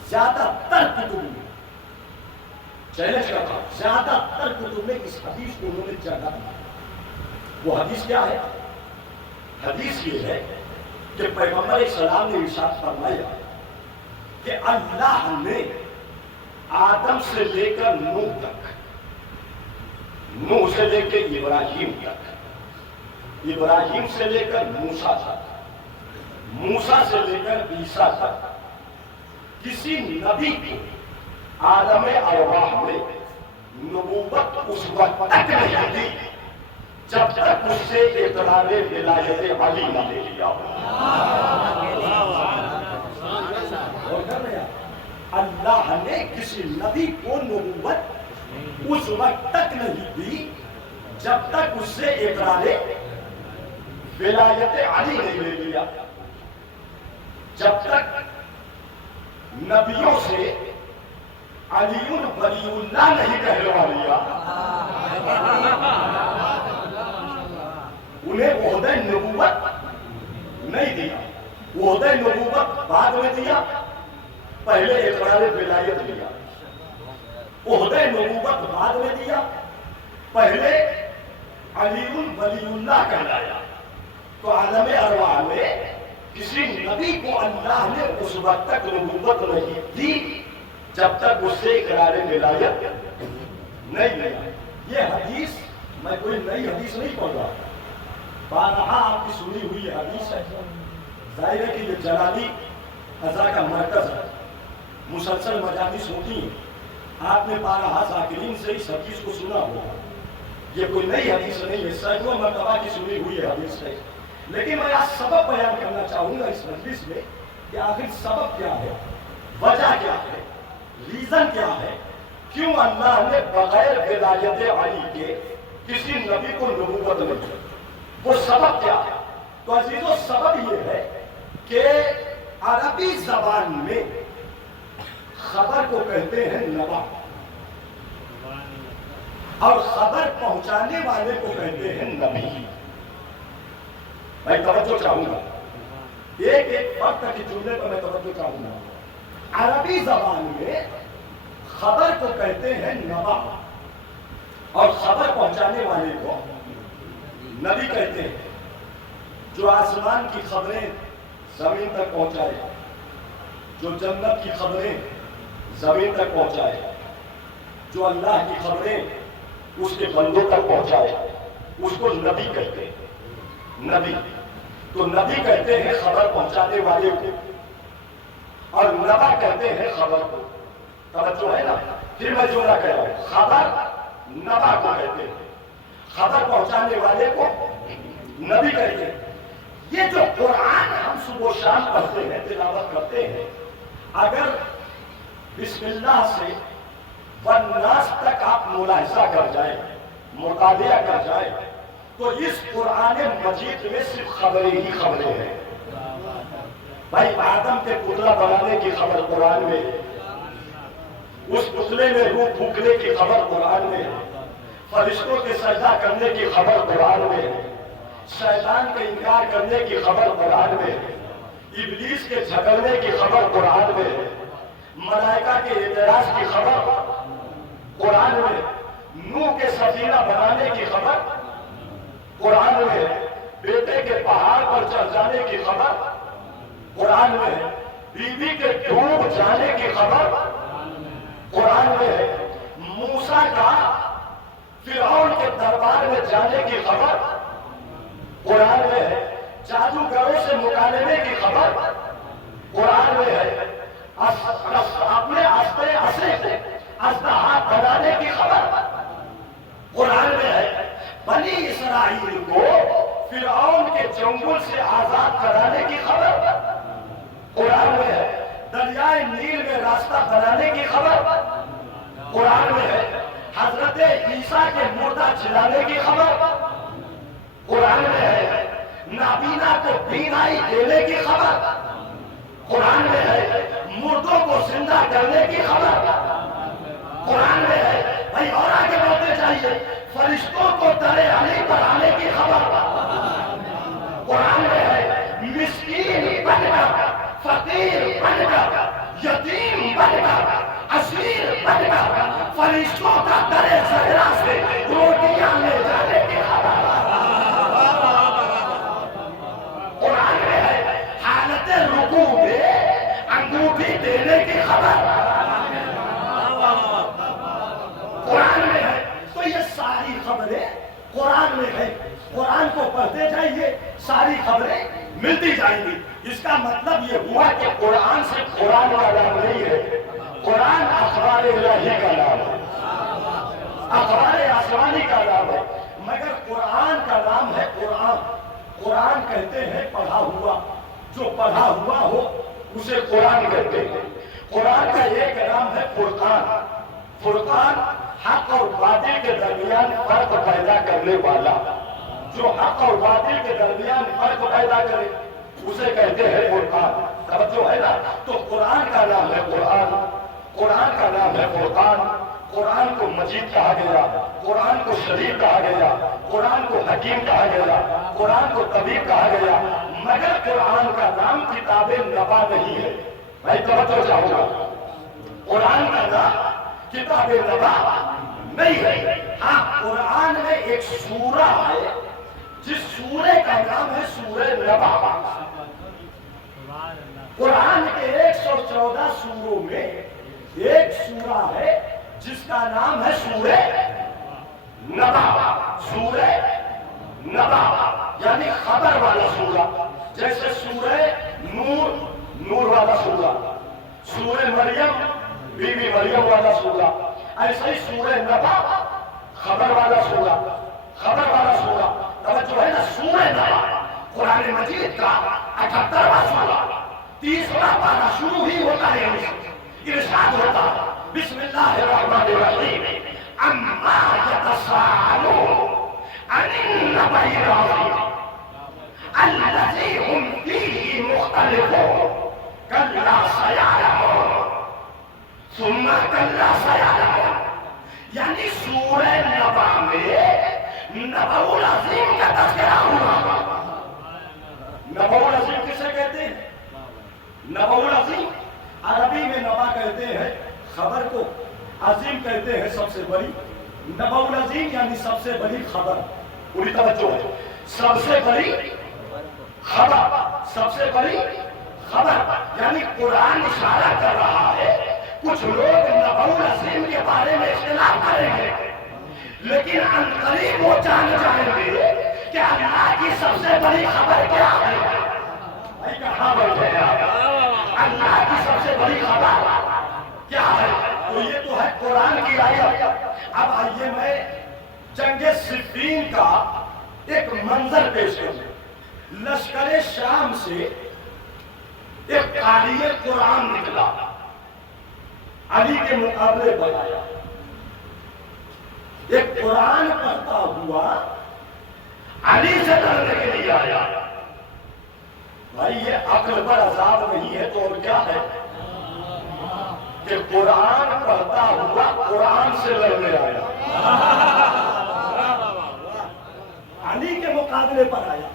زیادہ تر کتب میں، چیلنج کرتا ہوں، زیادہ تر کتب میں اس حدیث کو انہوں نے جگہ دیا۔ وہ حدیث کیا ہے؟ حدیث یہ ہے کہ پیغمبر علیہ السلام نے ارشاد فرمایا کہ اللہ نے آدم سے لے کر نوح تک، نوح سے لے کے ابراہیم تک، ابراہیم سے لے کر موسیٰ تک، موسیٰ سے لے کر عیسیٰ تک، کسی نبی کو عالم ارواح میں نبوت اس وقت تک نہیں دی جب تک اس سے اقرار ولایت علی نہ لے لیا۔ اللہ نے کسی نبی کو نبوت اس وقت تک نہیں دی جب تک اس سے اقرار ولایت علی نہیں لے لیا. جب تک نبیوں سے علی ولی اللہ نہیں کہلوا لیا انہیں عہدہ نبوت نہیں دیا. عہدہ نبوت بعد میں دیا، پہلے اقرار ولایت دیا. عہدہ نبوت بعد میں دیا، پہلے علی ولی اللہ کہلایا. تو عالم ارواح میں کسی نبی کو اللہ نے اس وقت تک نبوت نہیں دی جب تک اس سے اقرار ولایت نہیں لیا. یہ حدیث میں کوئی نئی حدیث نہیں پڑھ رہا، بارہا آپ کی سنی ہوئی یہ حدیث ہے. ظاہر ہے کہ یہ جلالی ازا کا مرکز ہے، مسلسل مجالس ہوتی ہیں. آپ نے بارہا ذاکرین سے اس حدیث کو سنا ہوگا. یہ کوئی نئی حدیث نہیں ہے، سینکڑوں مرتبہ کی سنی ہوئی حدیث ہے. لیکن میں آج سبب بیان کرنا چاہوں گا اس مجلس میں کہ آخر سبب کیا ہے، وجہ کیا ہے، ریزن کیا ہے، کیوں اللہ نے بغیر ولایت علی کے کسی نبی کو نبوت نہیں دی. وہ سبب کیا ہے؟ تو عزیزو سبب یہ ہے کہ عربی زبان میں خبر کو کہتے ہیں نبا، اور خبر پہنچانے والے کو کہتے ہیں نبی. میں توجہ چاہوں گا، ایک ایک وقت کے جملے پر میں توجہ چاہوں گا. عربی زبان میں خبر کو کہتے ہیں نبا، اور خبر پہنچانے والے کو نبی کہتے ہیں. جو آسمان کی خبریں زمین تک پہنچائے، جو جنت کی خبریں زمین تک پہنچائے، جو اللہ کی خبریں اس کے بندوں تک پہنچائے، اس کو نبی کہتے ہیں. نبی تو نبی کہتے ہیں خبر پہنچانے والے کو، اور نبا کہتے ہیں خبر کو. توجہ ہے نا؟ پھر میں جو نہ کہہ رہا ہوں، خبر نبا کو کہتے ہیں، خبر پہنچانے والے کو نبی کہتے ہیں. یہ جو قرآن ہم صبح و شام پڑھتے ہیں، تلاوت کرتے ہیں، اگر بسم اللہ سے والناس تک آپ ملاحظہ کر جائیں، مطالعہ کر جائیں، تو اس قرآن مجید میں صرف خبریں ہی خبریں ہیں. بھائی آدم کے پتلا بنانے کی خبر قرآن میں ہے، اس پتلے میں روح پھونکنے کی خبر قرآن میں ہے، فرشتوں کے سجدہ کرنے کی خبر قرآن میں ہے، شیطان کے انکار کرنے کی خبر قرآن میں ہے، ابلیس کے جھگڑنے کی خبر قرآن میں ہے، ملائکہ کے اعتراض کی خبر قرآن میں، نوح کے سفینہ بنانے کی خبر قرآن میں، بیٹے کے پہاڑ پر چڑھ جانے کی خبر قرآن میں، بیوی کے ڈوب جانے کی خبر قرآن میں، موسیٰ کا فرعون کے دربار میں جانے کی خبر قرآن میں ہے، جادوگروں سے مکالمے کی خبر قرآن میں ہے، اپنے اسے سے اژدہا بنانے کی خبر قرآن میں ہے، بنی اسرائیل کو فرعون کے چنگل سے آزاد کرانے کی خبر قرآن میں ہے، دریائے نیل میں راستہ بنانے کی خبر قرآن میں ہے، حضرت عیسیٰ کے مردہ جلانے کی خبر قرآن میں ہے، نابینا کو بینائی دینے کی خبر قرآن میں ہے، مردوں کو زندہ کرنے کی خبر قرآن میں ہے. بھائی اور آگے بڑھتے چاہیے، فرشتوں کو در علی پر آنے کی خبر قرآن میں ہے، مسکین بن کر، فقیر بن کر، یتیم بن کر، اسیر بن کر فرشتوں کا در زہرا سے روٹیاں لے جانے کی خبر قرآن میں ہے، حالت رکوع میں انگوٹھی دینے کی خبر قرآن میں ہے. تو یہ ساری خبریں قرآن میں ہے. قرآن کو پڑھتے جائیے، ساری خبریں ملتی جائیں گی. اس کا مطلب یہ ہوا کہ قرآن سے قرآن کا نام نہیں ہے، قرآن اخبار الہی کا نام ہے، اخبار آسمانی کا نام ہے، مگر قرآن کا نام ہے قرآن. قرآن کہتے ہیں پڑھا ہوا، جو پڑھا ہوا ہو اسے قرآن کہتے ہیں. قرآن کا ایک نام ہے فرقان. فرقان حق اور باطل کے درمیان فرق پیدا کرنے والا. جو حق اور باطل کے درمیان فرق پیدا کرے اسے کہتے ہیں فرقان. توجہ ہے نا. تو قرآن کا نام ہے قرآن, قرآن کا نام ہے فرقان. قرآن کو مجید کہا گیا, قرآن کو شریف کہا گیا, قرآن کو حکیم کہا گیا, قرآن کو طبیب کہا گیا, مگر قرآن کا نام کتاب نبا نہیں ہے. میں توجہ چاہوں گا, قرآن کا نام کتاب نبا نہیں ہے. ہاں قرآن میں ایک سورہ ہے جس سورے کا نام ہے سورہ نبا. قرآن کے 114 سوروں میں ایک سورہ ہے جس کا نام ہے سورہ نبا. سورہ نبا یعنی خبر والا سورہ. جیسے سورہ نور, نور والا سورہ, سورہ مریم, بی بی مریم والا سورہ, ایسے ہی سورہ نبا خبر والا سورہ, خبر والا سورہ. توجہ ہے نا. سورہ نبا قرآن مجید کا 78واں سورہ, 30واں پارہ شروع ہی ہوتا ہے. ارشاد ہوتا ہے بسم اللہ الرحمن الرحیم عما یتساءلون عن النبأ العظیم الذی هم فیہ مختلفون کلا سیعلمون ثم کلا سیعلمون. یعنی سورہ نبا میں نبأ العظیم کا تذکرہ ہوا. نبأ العظیم کسے کہتے ہیں؟ نبأ العظیم عربی میں نبا کہتے ہیں خبر کو, عظیم کہتے ہیں سب سے بڑی. نبأ العظیم یعنی سب سے بڑی خبر. پوری توجہ ہے. سب سے بڑی خبر, سب سے بڑی خبر یعنی قرآن اشارہ کر رہا ہے. کچھ لوگ نبأ العظیم کے بارے میں اختلاف کریں گے لیکن عنقریب وہ جان جائیں گے کہ اللہ کی سب سے بڑی خبر کیا ہے. بھائی کہاں بیٹھے ہیں آپ؟ اللہ کی سب سے بڑی خبر کیا ہے؟ تو یہ تو ہے قرآن کی آیت. اب آئیے میں جنگ صفین کا ایک منظر پیش کروں. لشکر شام سے ایک قاری قرآن نکلا, علی کے مقابلے پر آیا. ایک قرآن پڑھتا ہوا علی سے لڑنے کے لیے آیا. بھائی یہ عقل پر عذاب نہیں ہے تو اور کیا ہے کہ قرآن پڑھتا ہوا قرآن سے لڑنے آیا. علی کے مقابلے پر آیا,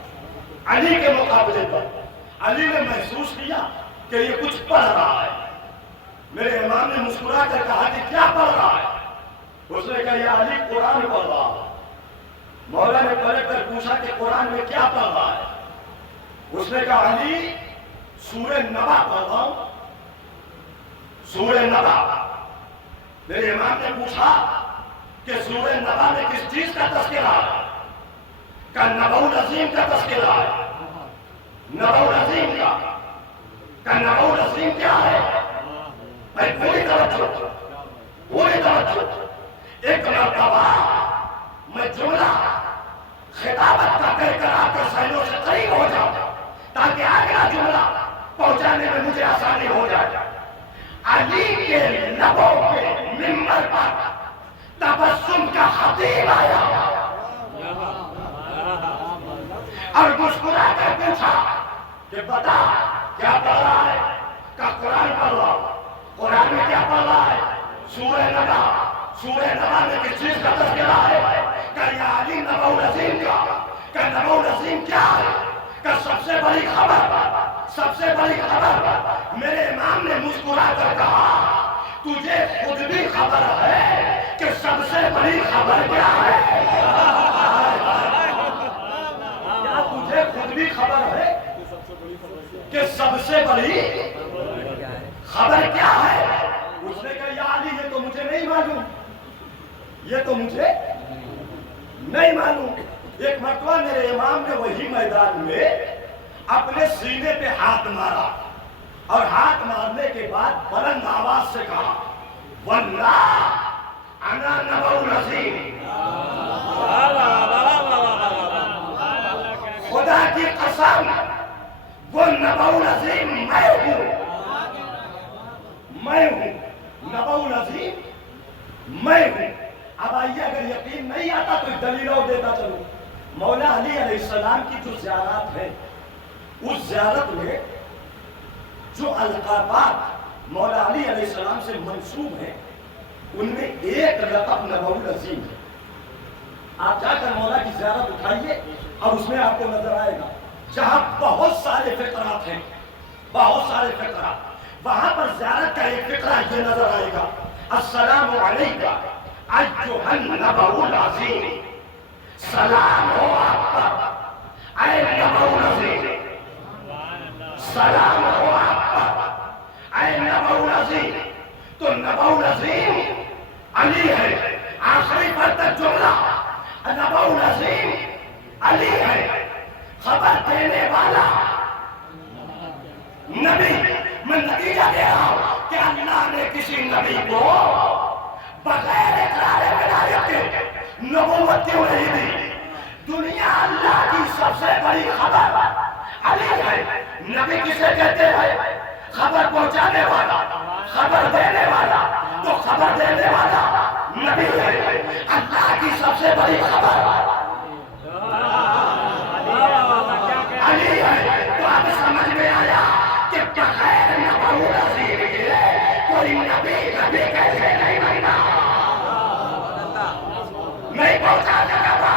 علی کے مقابلے پر. علی نے محسوس کیا کہ یہ کچھ پڑھ رہا ہے. میرے امام نے مسکرا کر کہا کہ کیا پڑھ رہا ہے؟ اس نے کہا یا علی قرآن پڑھ رہا ہے. مولا نے پلٹ کر پوچھا کہ قرآن میں کیا پڑھ رہا ہے؟ اس نے کہا علی سورہ نبا پڑھ رہا ہوں, سورہ نبا. میرے امام نے پوچھا کہ سورہ نبا میں کس چیز کا تذکرہ ہے؟ کہ نبأ العظیم کا تذکرہ ہے. نبأ العظیم کا, کہ نبأ العظیم کیا ہے؟ بھائی پوری توجہ, پوری توجہ. ایک مرتبہ میں جملہ خطابت کا کہہ کر آپ کے سہیلوں سے قریب ہو جاؤں تاکہ اگلا جملہ پہنچانے میں مجھے آسانی ہو جائے. علی کے لبوں پہ منبر پر تبسم کا خطیب آیا اور مسکرا کر پوچھا کہ بتا کیا پڑھ رہا ہے؟ کہ قرآن پڑھ رہا ہوں. قرآن میں کیا پڑھ رہا ہے؟ سورہ نبا. سورہ نبا میں کس چیز کا تذکرہ ہے؟ کہ یا علی نبأ العظیم کا. کہ نبأ العظیم کیا ہے؟ کہ سب سے بڑی خبر, سب سے بڑی خبر. میرے امام نے مسکرا کر کہا تجھے خود بھی خبر ہے کہ سب سے بڑی خبر کیا ہے؟ کیا تجھے خود بھی خبر ہے کہ سب سے بڑی خبر کیا ہے؟ اس نے کہا یا علی یہ تو مجھے نہیں معلوم, یہ تو مجھے نہیں معلوم. ایک مرتبہ میرے امام نے وہی میدان میں اپنے سینے پہ ہاتھ مارا اور ہاتھ مارنے کے بعد بلند آواز سے کہا واللہ انا نبأ العظیم. خدا کی قسم وہ نبأ العظیم میں ہوں, میں ہوں. اب آئیے اگر یقین نہیں آتا تو دلیل اور دیتا چلو. مولا علی علیہ السلام کی جو زیارات ہے اس زیارت میں جو القابات مولا علی علیہ السلام سے منسوب ہیں ان میں ایک لقب نبوی عظیم ہے. آپ جا کر مولا کی زیارت اٹھائیے اور اس میں آپ کو نظر آئے گا جہاں بہت سارے فقرات ہیں, بہت سارے فقرات, وہاں پر زیارت کا ایک فقرہ یہ نظر آئے گا السلام علیکہ ایھا النبی العظیم. سلام ہو آپ پر اے نبی العظیم, سلام ہو آپ پر اے نبی العظیم. تو نبی العظیم علی ہے, آخری پر تک جملہ نبی العظیم علی ہے, خبر دینے والا نبی. میں نتیجہ دے رہا ہوں کہ اللہ نے کسی نبی کو بغیر اقرار ولایت کے نبوت کیوں نہیں دی؟ دنیا اللہ کی سب سے بڑی خبر علی ہے. نبی کسے کہتے ہیں؟ خبر پہنچانے والا, خبر دینے والا. تو خبر دینے والا نبی ہے. اللہ کی سب سے بڑی خبر علی ہے. تو اب سمجھ میں آیا کہ بغیر نبی العظیم کے کوئی نبی کیسے نہیں بننا, نہیں پہنچا سکتا.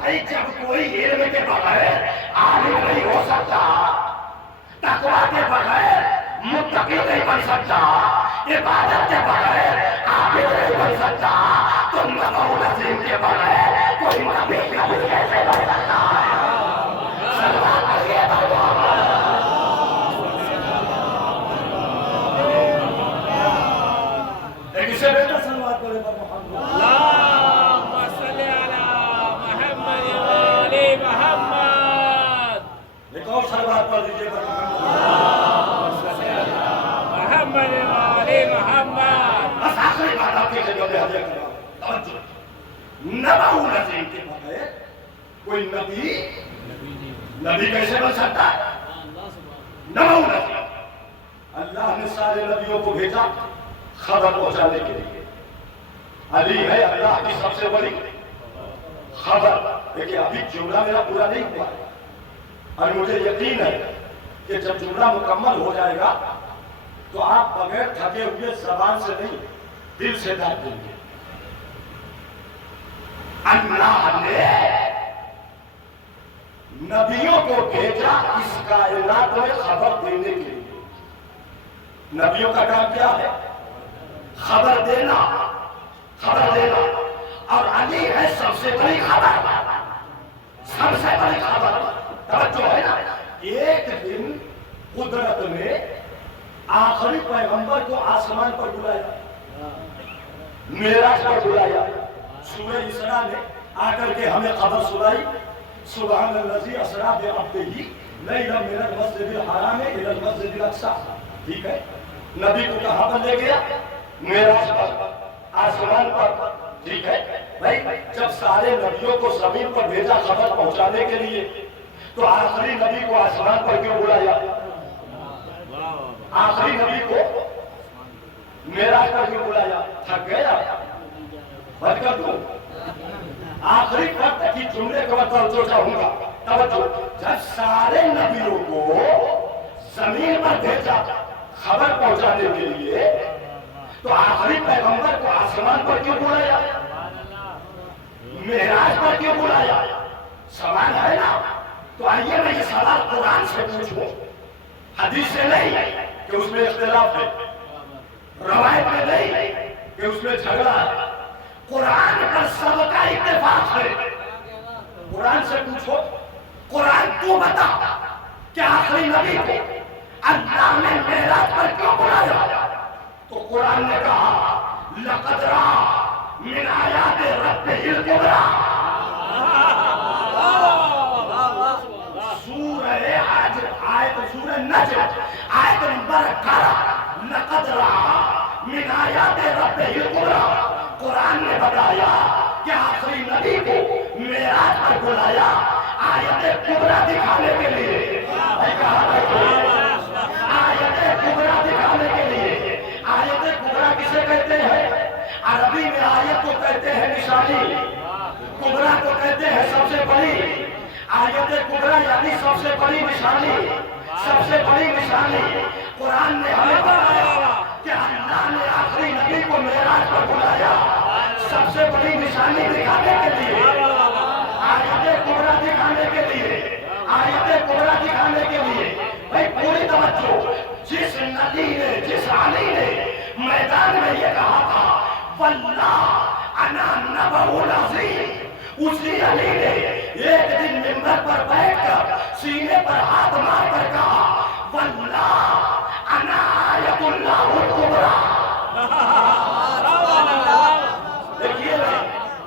بھائی جب کوئی علم کے بغیر عالم نہیں ہو سکتا, تقویٰ کے بغیر متقی نہیں بن سکتا, عبادت کے بغیر عابد نہیں بن سکتا, تو نبی العظیم کے بغیر کوئی نبی کیسے بن سکتا ہے؟ صلوات پڑھیے ایک اسے بہتر صلوات پڑھے پر محمد. اللهم صل على محمد وآل محمد. ایک اور صلوات پڑھ دیجیے پر محمد. اللهم صل على محمد وآل محمد. بس آخری بات آپ کے خدمت میں حاضر کر رہا ہوں, توجہ. نبی العظیم کے بغیر کوئی نبی کیسے بن سکتا ہے؟ نبی العظیم. اللہ نے سارے نبیوں کو بھیجا خبر پہنچانے کے لیے. علی ہے اللہ کی سب سے بڑی خبر. دیکھیں ابھی جملہ میرا پورا نہیں ہوا ہے اور مجھے یقین ہے کہ جب جملہ مکمل ہو جائے گا تو آپ بغیر تھکے ہوئے زبان سے نہیں دل سے داد دیں گے. اللہ نے نبیوں کو بھیجا اس کائنات میں خبر دینے کے لیے. نبیوں کا کام کیا ہے؟ خبر دینا, خبر دینا. اور علی ہے سب سے بڑی خبر, سب سے بڑی خبر. توجہ ہے نا. ایک دن قدرت نے آخری پیغمبر کو آسمان پر بلایا, معراج پر بلایا. سورہ اسراء نے آ کر کے ہمیں خبر سنائی سبحان الذی اسری بعبدہ لیلا من المسجد الحرام الی المسجد الاقصی. ٹھیک ہے, نبی کو کہاں پر لے گیا؟ معراج پر, آسمان پر. ٹھیک ہے بھائی. جب سارے نبیوں کو زمین پر بھیجا خبر پہنچانے کے لیے تو آخری نبی کو آسمان پر کیوں بلایا؟ آخری نبی کو معراج پر کیوں بلایا؟ تھک گیا بات کر دوں. آخری وقت کی جملے کو توجہ چاہوں گا. توجہ. جب سارے نبیوں کو زمین پر بھیجا خبر پہنچانے کے لیے تو آخری پیغمبر کو آسمان پر کیوں بلایا؟ معراج پر کیوں بلایا؟ سوال ہے نا. تو آئیے میں یہ سوال قرآن سے پوچھوں, حدیث سے نہیں کہ اس میں اختلاف ہے, روایت میں نہیں کہ اس میں جھگڑا ہے, قرآن پر سب کا اتفاق ہے. قرآن سے پوچھو, قرآن تو بتا کہ آخری نبی کو اللہ نے معراج پر کیوں بلایا؟ تو قرآن نے کہا لقد رأى من آیات ربہ الکبریٰ. سورہ نجم آیت نمبر 11. لقد رأى من آیات ربہ الکبریٰ. قرآن نے بتایا کہ آخری نبی کو معراج پر بلایا آیت کبریٰ دکھانے کے لیے. آیت کبریٰ دکھانے کے لیے. آیت کبریٰ کسے کہتے ہیں؟ عربی میں آیت کو کہتے ہیں نشانی، کبرا کو کہتے ہیں سب سے بڑی آیت کبرا، یعنی سب سے بڑی نشانی، سب سے بڑی نشانی۔ قرآن نے ہمیں بتایا کہ اللہ نے آخری نبی کو معراج پر بلایا سب سے بڑی نشانی دکھانے کے لیے، آیت کبرا دکھانے کے لیے، آیت کبرا دکھانے کے لیے۔ بھائی پوری توجہ، جس نبی نے، جس علی نے میدان میں یہ کہا تھا واللہ انا نبأ العظیم، اسی علی نے ایک دن منبر پر بیٹھ کر سینے پر ہاتھ مار کر کہا واللہ انا آیت اللہ الکبریٰ۔ دیکھیے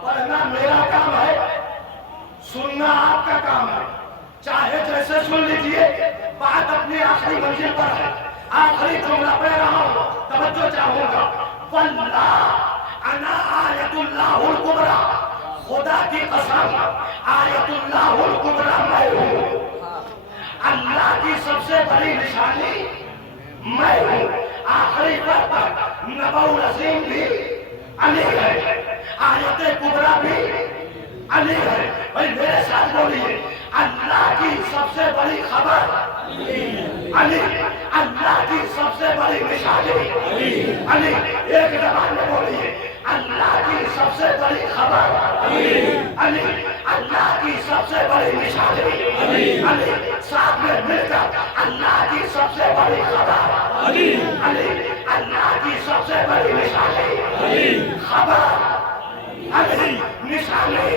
پڑھنا میرا کام ہے، سننا آپ کا کام ہے، چاہے جیسے سن لیجئے، بات اپنی آخری منزل پر ہے۔ آخری جملہ پہ رہا ہوں، توجہ چاہوں گا، واللہ انا آیت اللہ الکبریٰ، خدا کی قسم آیت اللہ الکبریٰ میں ہوں، اللہ کی سب سے بڑی نشانی میں ہوں۔ آخری پر نبأ العظیم بھی علی ہے، آیت کبریٰ بھی علی ہے۔ بھائی میرے ساتھ بولیے، اللہ کی سب سے بڑی خبر علی، اللہ کی سب سے بڑی نشانی علی۔ ایک زبان میں بولیے، اللہ کی سب سے بڑی خبر علی، اللہ کی سب سے بڑی نشانی علی۔ ساتھ میں مل کر اللہ کی سب سے بڑی خبر علی، اللہ کی سب سے بڑی نشانی خبر علی، نشانی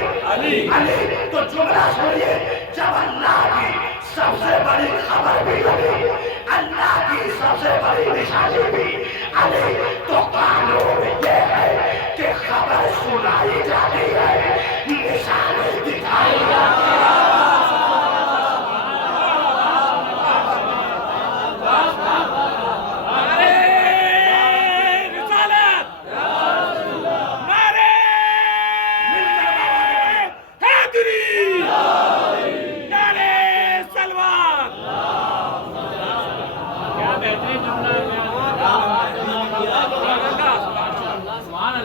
علی۔ تو جملہ سنیے، جب اللہ کی سب سے بڑی خبر بھی علی، اللہ کی سب سے بڑی نشانی بھی علی، تو قانون یہ ہے کہ خبر سنائی جاتی ہے، نشانی دکھائی جاتی ہے۔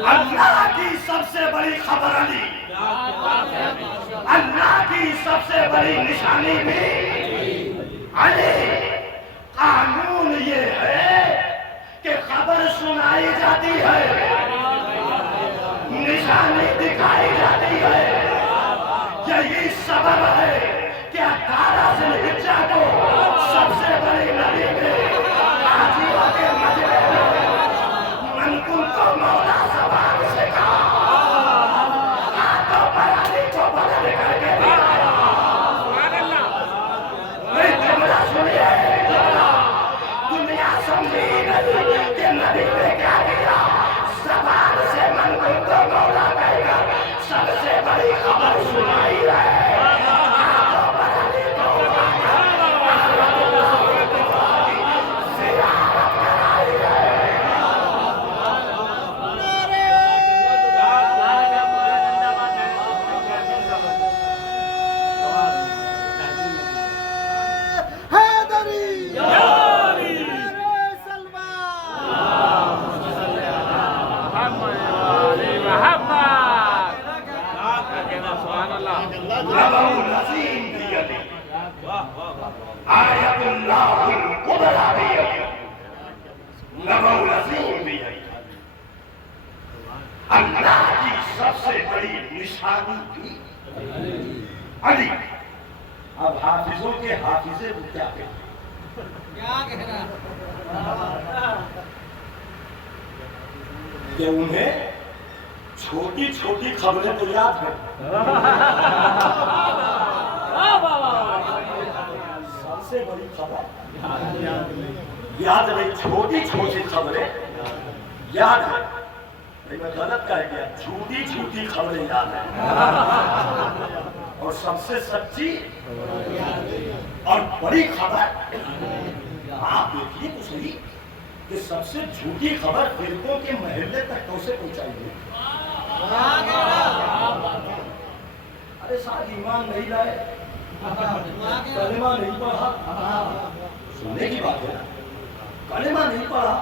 اللہ کی سب سے بڑی خبر علی، اللہ کی سب سے بڑی نشانی بھی علی۔ قانون یہ ہے کہ خبر سنائی جاتی ہے، نشانی دکھائی جاتی ہے۔ یہی سبب ہے کہ 18 ذی الحجہ کو سب سے بڑی نبی میں حاجیوں کے مجمع میں من کنت مولا زبان سے کہا، ہاتھوں پر علی کو بدل کر کے دکھایا۔ میں جملہ سنیے، دنیا سمجھی نہیں کہ نبی نے کیا کیا، زبان سے من کنت مولا کہہ کر سب سے بڑی خبر سنائی ہے۔ ہاتھوں پر علی کو اٹھایا، زیارت کرائی ہے۔ نبأ العظیم بھی علی، آیت اللہ الکبریٰ بھی علی، نبأ العظیم بھی علی، اللہ کی سب سے بڑی نشانی بھی علی۔ اب حافظوں کے حافظے کو کیا کہنا کہ انہیں چھوٹی چھوٹی خبریں تو یاد ہیں، سب سے بڑی خبر یاد نہیں، چھوٹی چھوٹی خبریں یاد ہیں۔ میں غلط کہہ گیا، جھوٹی جھوٹی خبریں یاد ہیں، اور سب سے سچی اور بڑی خبر آپ دیکھیے تو صحیح کہ سب سے جھوٹی خبر فرقوں کے محلے تک کیسے پہنچائی گئی۔ ارے ساتھ ایمان نہیں لائے، کلمہ نہیں پڑھا، سننے کی بات ہے نا، کلمہ نہیں پڑھا،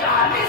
40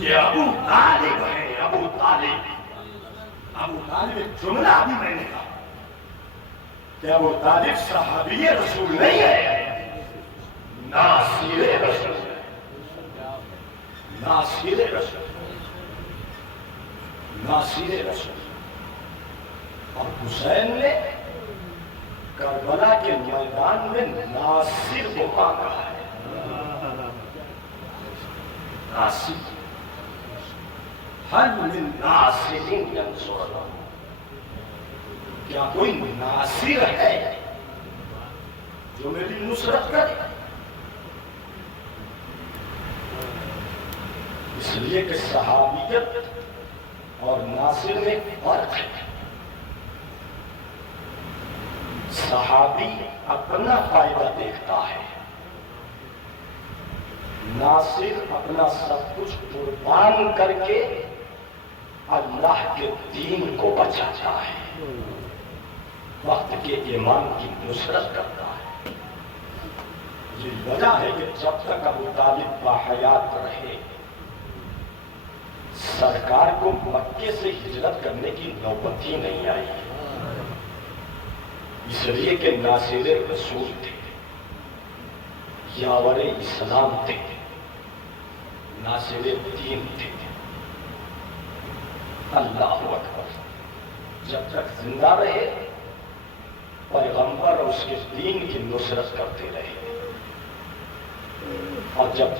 یہ ابو طالب ہے، ابو طالب۔ ابو طالب ایک جملہ ابھی میں نے کہا کہ ابو طالب صحابی رسول نہیں ہے، ناصر رسول ہے، ناصر رسول، ناصر رسول۔ اور حسین نے کربلا کے میدان میں ناصر کو مانگا ہے، ناصر۔ حل من ناصر ینصرنا، کیا کوئی ناصر ہے جو میری نصرت کرے؟ اس لیے کہ صحابیت اور ناصر میں فرق ہے۔ صحابی اپنا فائدہ دیکھتا ہے، ناصر اپنا سب کچھ قربان کر کے اللہ کے دین کو بچاتا ہے، وقت کے ایمان کی نصرت کرتا ہے۔ یہ وجہ ہے کہ جب تک ابو طالب باحیات رہے، سرکار کو مکے سے ہجرت کرنے کی نوبت ہی نہیں آئی، اس لیے کہ ناصر رسول تھے، یاور اسلام تھے، ناصر دین تھے۔ اللہ اکبر، جب تک زندہ رہے پیغمبر اور اس کے دین کی نصرت کرتے رہے، اور جب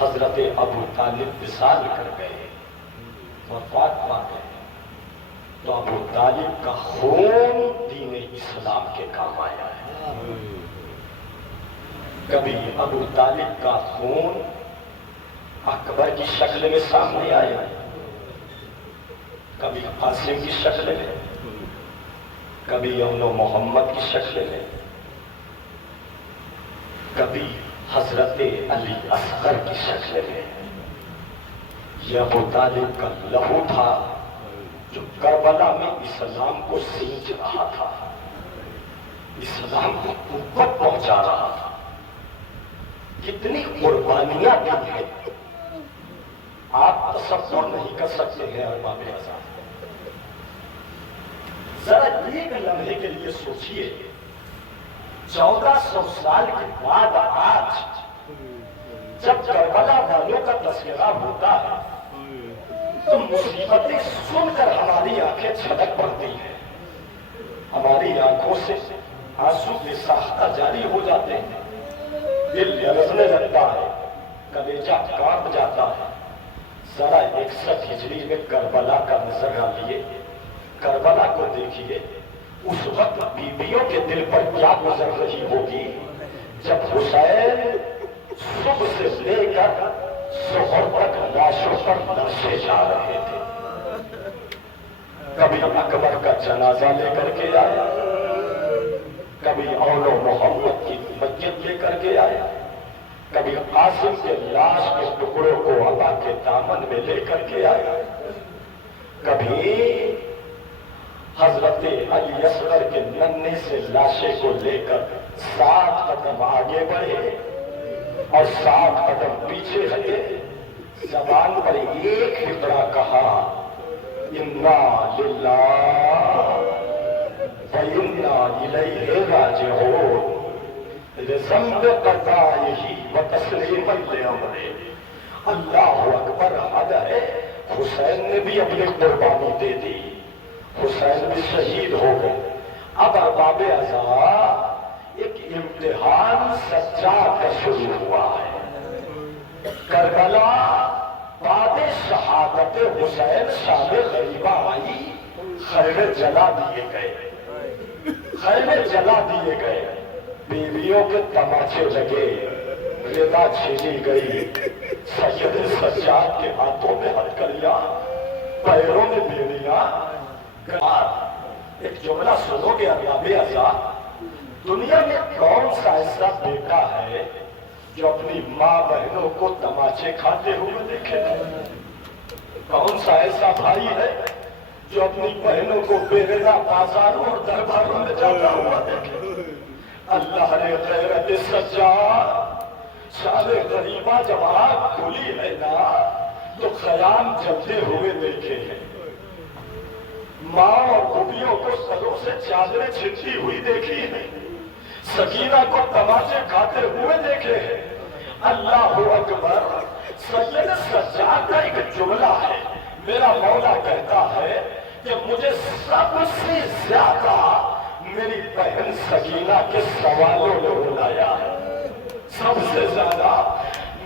حضرت ابو طالب وصال کر گئے، وفات پا گئے، تو ابو طالب کا خون دین اسلام کے کام آیا ہے۔ کبھی ابو طالب کا خون اکبر کی شکل میں سامنے آیا، کبھی قاسم کی شکل میں، کبھی امن و محمد کی شکل میں، کبھی حضرت علی اصغر کی شکل میں۔ یہ ابو طالب کا لہو تھا جو کربلا میں اسلام کو سینچ رہا تھا، اسلام کو قوت پہنچا رہا تھا۔ کتنی قربانیاں دی ہیں، آپ تصور نہیں کر سکتے ہیں ارباب ازاں۔ ذرا ایک لمحے کے لیے سوچئے، 1400 سال کے بعد آج جب کربلا والوں کا تذکرہ ہوتا ہے تو مصیبتیں سن کر ہماری آنکھیں چھلک پڑتی ہیں، ہماری آنکھوں سے آنسو بے ساختہ جاری ہو جاتے ہیں، دل لرزنے لگتا ہے، کلیجہ کانپ جاتا ہے۔ ذرا 61 ہجری میں کربلا کا نظرہ لیے، کربلا کو دیکھیے، اس وقت بیویوں کے دل پر کیا گزر رہی ہوگی جب حسین صبح سے لے کر ظہر تک لاشوں پر لاشیں جا رہے تھے۔ کبھی اکبر کا جنازہ لے کر کے آیا، کبھی اول و محمد کی مسجد لے کر کے آیا، کبھی قاسم کے لاش کے ٹکڑوں کو عطا کے دامن میں لے کر کے آیا، کبھی حضرت علی اصغر کے ننھے سے لاشے کو لے کر 7 قدم آگے بڑھے اور 7 قدم پیچھے ہٹے، زبان پر ایک فقرہ کہا، انا للہ وَإِنَّا إِلَيْهِ رَاجِعُونَ، لِذَنبِ قَضَائِهِ وَتَسْلِيمًا لِأَمْرِهِ۔ اللہ اکبر، حد ہے۔ حسین نے بھی اپنی قربانی دے دی، حسین بھی شہید ہو گئے۔ اب ارباب ازاں ایک امتحان سجاد کا شروع ہوا ہے۔ کربلا بعد شہادت حسین شام غریبہ آئی، خیمے جلا دیے گئے، خیمے جلا دیے گئے، بیویوں کے تماچے لگے، ردا چھینی گئی، سید سجاد کے ہاتھوں میں ہتھکڑیاں، پیروں میں بیڑیاں۔ ایک جملہ سنو گے ارباب ازاں، دنیا میں کون سا ایسا بیٹا ہے جو اپنی ماں بہنوں کو تماچے کھاتے ہوئے دیکھے؟ کون سا ایسا بھائی ہے جو اپنی بہنوں کو بے رضا بازاروں اور درباروں میں جاتا ہوا دیکھے؟ اللہ نے غیرت سجاد چالے غریبہ جب آگ کھلی ہے نا تو خیام جلتے ہوئے دیکھے ہیں، ماں اور بھوٹیوں کو سروں سے چادریں چھٹی ہوئی دیکھی ہیں، سکینہ کو تماشے کھاتے ہوئے دیکھے ہیں۔ اللہ اکبر۔ سید سجاد کا ایک جملہ ہے، میرا مولا کہتا ہے کہ مجھے سب سے زیادہ میری بہن سکینہ کے سوالوں نے رلایا ہے، سب سے زیادہ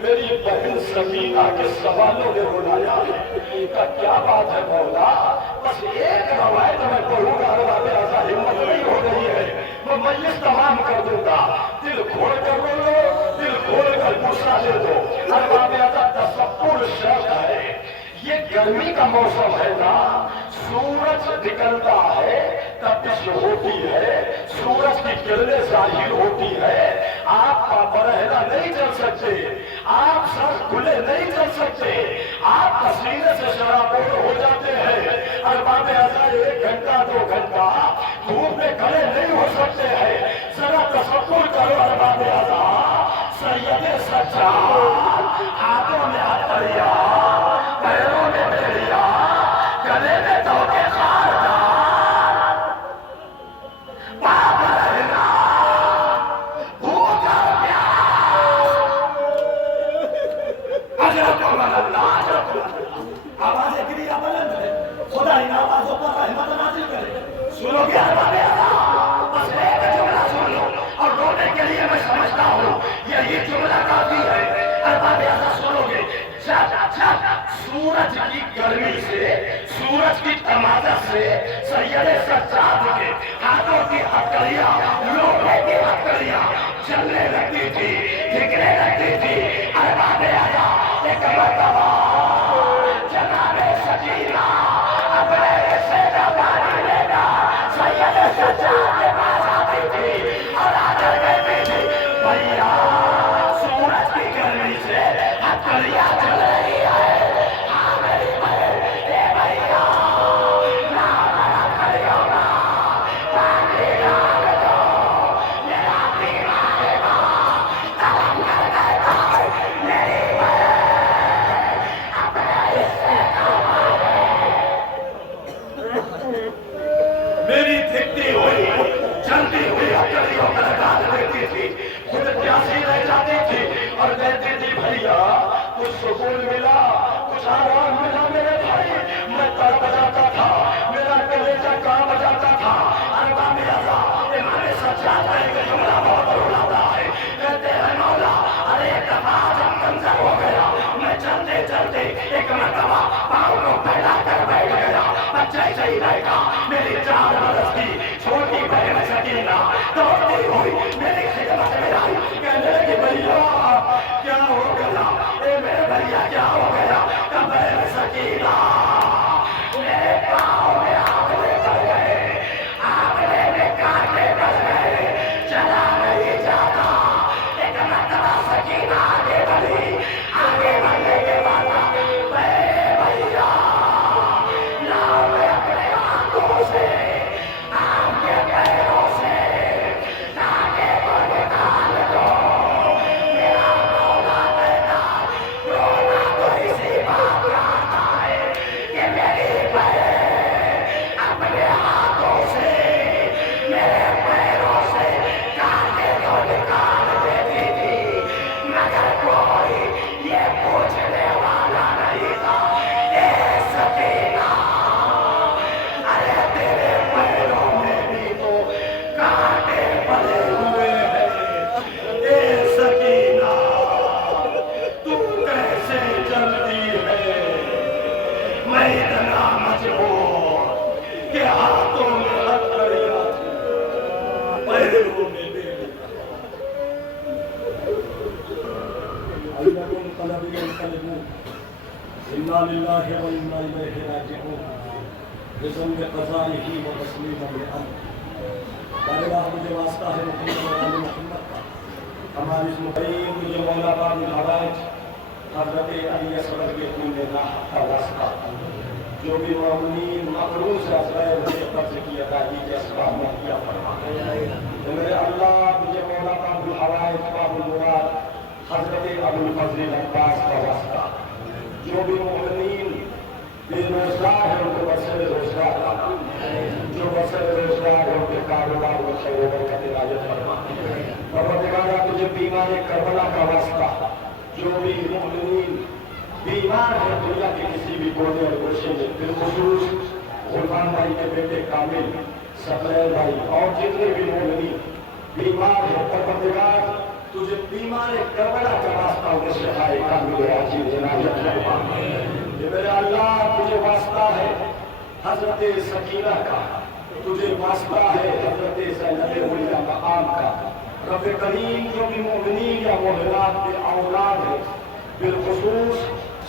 میری بہن سکینہ کے سوالوں نے رلایا ہے۔ کیا بات ہے مولا، بس ایک روایت میں پڑھوں گا، ایسا ہمت نہیں ہو رہی ہے، میں مجلس تمام کر دوں گا، دل کھول کر رو لو، دل کھول کر غصہ لے دو۔ ارباب ادب تصور شرط ہے، یہ گرمی کا موسم ہے نا، سورج نکلتا ہے تپش ہوتی ہے، سورج کی کرنیں ظاہر ہوتی ہے، آپ برہنہ نہیں چل سکتے، آپ سر کھلے نہیں چل سکتے، آپ پسینے سے شرابور ہو جاتے ہیں۔ ارباب ادب 1 گھنٹہ 2 گھنٹہ دھوپ میں کھڑے نہیں ہو سکتے ہیں۔ ذرا تصور کرو ارباب ادب، سید سجاد ہاتھوں میں ہتھیلیاں، پیروں میں بیڑیاں، گلے میں توکے خاردار، پاپ رہنا بھوکا پیاس۔ اجرکم اللہ، آوازیں گری بلند ہے، خدا ان آوازوں پر رحمت نازل کرے۔ سنو گے ارباب ادب، بس ایک جملہ سن لو اور رونے کے لیے میں سمجھتا ہوں یہی جملہ کافی ہے۔ ارباب ادب سنو گے، سورج کی گرمی سے، سورج کی تمازت سے سید سجاد کے ہاتھوں کی ہتھکڑیاں، لوہے کی ہتھکڑیاں جلنے لگتی تھی، دکھنے لگتی تھی۔ ارباب ادب ایک مرتبہ جناب سکینہ اپنے حصے کا پانی لینا سید سجاد کے پاس آتی تھی اور آ کر کہتی تھی، بھیا سورج کی گرمی سے ہتھکڑیاں جل رہی ہے، ہاں میری بہن، اے بھیا نہ میرا کھڑیوں گا، پانی ڈال دو، میرا پیمانے کا تلم کر گئے گا، میری بہن اپنے حصے کا میری دھکتی ہوئی جلتی ہوئی ہتھکڑیوں میں لگا دیتی تھی، خود پیاسی رہ جاتی تھی اور کہتی تھی، بھیا کچھ سکون ملا، کچھ آرام ملا میرے بھائی۔ میں تڑپ جاتا تھا، میرا کلیجہ کانپ جاتا تھا۔ ارباب ادب امام سجاد کا ایک جملہ بہت رلاتا ہے، کہتے ہیں مولا ارے ایک دفعہ جب منظر ہو گیا، میں چلتے چلتے ایک مرتبہ پاؤں کو پھیلا کر بیٹھ گیا، بچہ صحیح رہے گا، میری 4 برس کی چھوٹی بہن سکینہ دوڑتی ہوئی میری خدمت میں آئی، کہنے لگی بھیا کیا ہو گیا، اے میرے بھیا کیا ہو گیا؟ کہ بہن سکینہ میرے پاؤں میں آنکھیں پڑ گئے، آنکھیں میں کانٹے پڑ گئے، چلا نہیں جاتا۔ ایک مرتبہ سکینہ آگے بڑھی، آگے بڑھنے کے بعد بھیا لاؤ میں اپنے ہاتھوں سے آپ کے پیروں سے تاکہ کو نکال دو۔ میرا مولا کہتا رونا تو اسی بات کا آتا ہے کہ میری بہن اپنے ہاتھوں سے میرے پیروں سے تاکہ کو نکال دیتی تھی، مگر کوئی یہ پوچھنے والا نہیں تھا، اے سکینہ ارے تیرے پیروں میں بھی تو کانٹے پڑے ہوئے ہیں، اے سکینہ تو کیسے چلتی ہے؟ میں اتنا مجبور کہ ہاتھوں میں ہتھکڑیاں تھی، پیروں میں بیڑیاں۔ أيكم قلب ينقلبون إنا لله وإنا إليه راجعون بذنب قضائه وتسليما لأمره۔ لا إله مجھے واسطہ ہے محمد و آل محمد کا، ہماری اس مقیم مجھے مولا باب الحوائج حضرت علی اصغر کے خون راہ کا واسطہ، جو بھی معمولین مقروض ہے غیر مجھے قرض کی ادائیگی کے اسباب مہیا فرما۔ میرے اللہ مجھے مولا باب الحوائج باب المراد حضرت ابوالفضل عباس کا واسطہ، جو بھی مومنین بے روزگار ہے ان کو بسر روزگار لانا، جو بسر روزگار ہے ان کے کاروبار و خیر و برکت عنایت فرما۔ پروردگارا تجھے بیمار کربلا کا واسطہ، جو بھی مومنین بیمار ہے دنیا کے کسی بھی کونے اور گوشے میں، بالخصوص غلمان بھائی کے بیٹے کامل، سقلین بھائی اور جتنے بھی مومنین بیمار ہے، پروردگار تجھے بیمار کربلا کا واسطہ انہیں شفائے کامل عاجل عنایت فرما۔ یہ میرے اللہ تجھے واسطہ ہے حضرت سکینہ کا، تجھے واسطہ ہے حضرت زینب علیہ مقام کا۔ رب کریم جو بھی مومنین یا مومنات کے اولاد ہیں، بالخصوص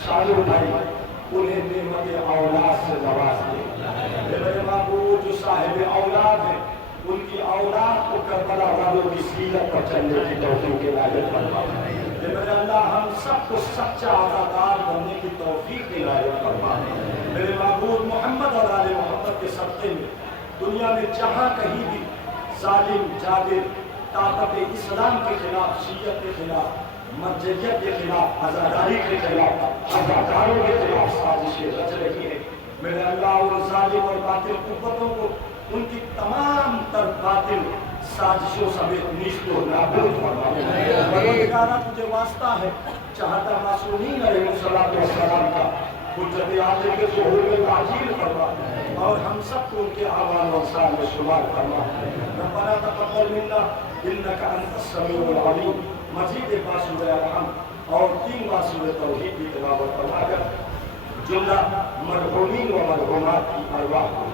شالو بھائی، انہیں نعمت اولاد سے نواز دے۔ میرے معبود جو صاحب اولاد ہیں، ان کی اولاد کو کربلا والوں کی سیرت پر چلنے کی توفیق عنایت فرما۔ میرے اللہ ہم سب کو سچا عزادار بننے کی توفیق عنایت فرما۔ میرے معبود محمد اور آل محمد کے صدقے میں دنیا میں جہاں کہیں بھی ظالم جابر طاقت اسلام کے خلاف، شیعت کے خلاف، مرجعیت کے خلاف، عزاداری کے خلاف، عزاداروں کے خلاف سازشیں رچ رہی ہیں، میرے اللہ ان ظالم اور باطل قوتوں کو ان کی تمام تر باطل سازشوں سمیت نیست و نابود فرما۔ پروردگارا تجھے واسطہ ہے چاہتا معصومین علیہ السلام کا حجت عالم کے ظہور میں تعجیل فرما، اور ہم سب کو ان کے اعوان و انصار میں شمار فرما۔ ربنا تقبل منا انک انت السمیع العلیم۔ مزید باسورہ الحمد اور 3 بار سورہ توحید کی تلاوت فرما کر جملہ مرحومین و مرحومات کی ارواح کو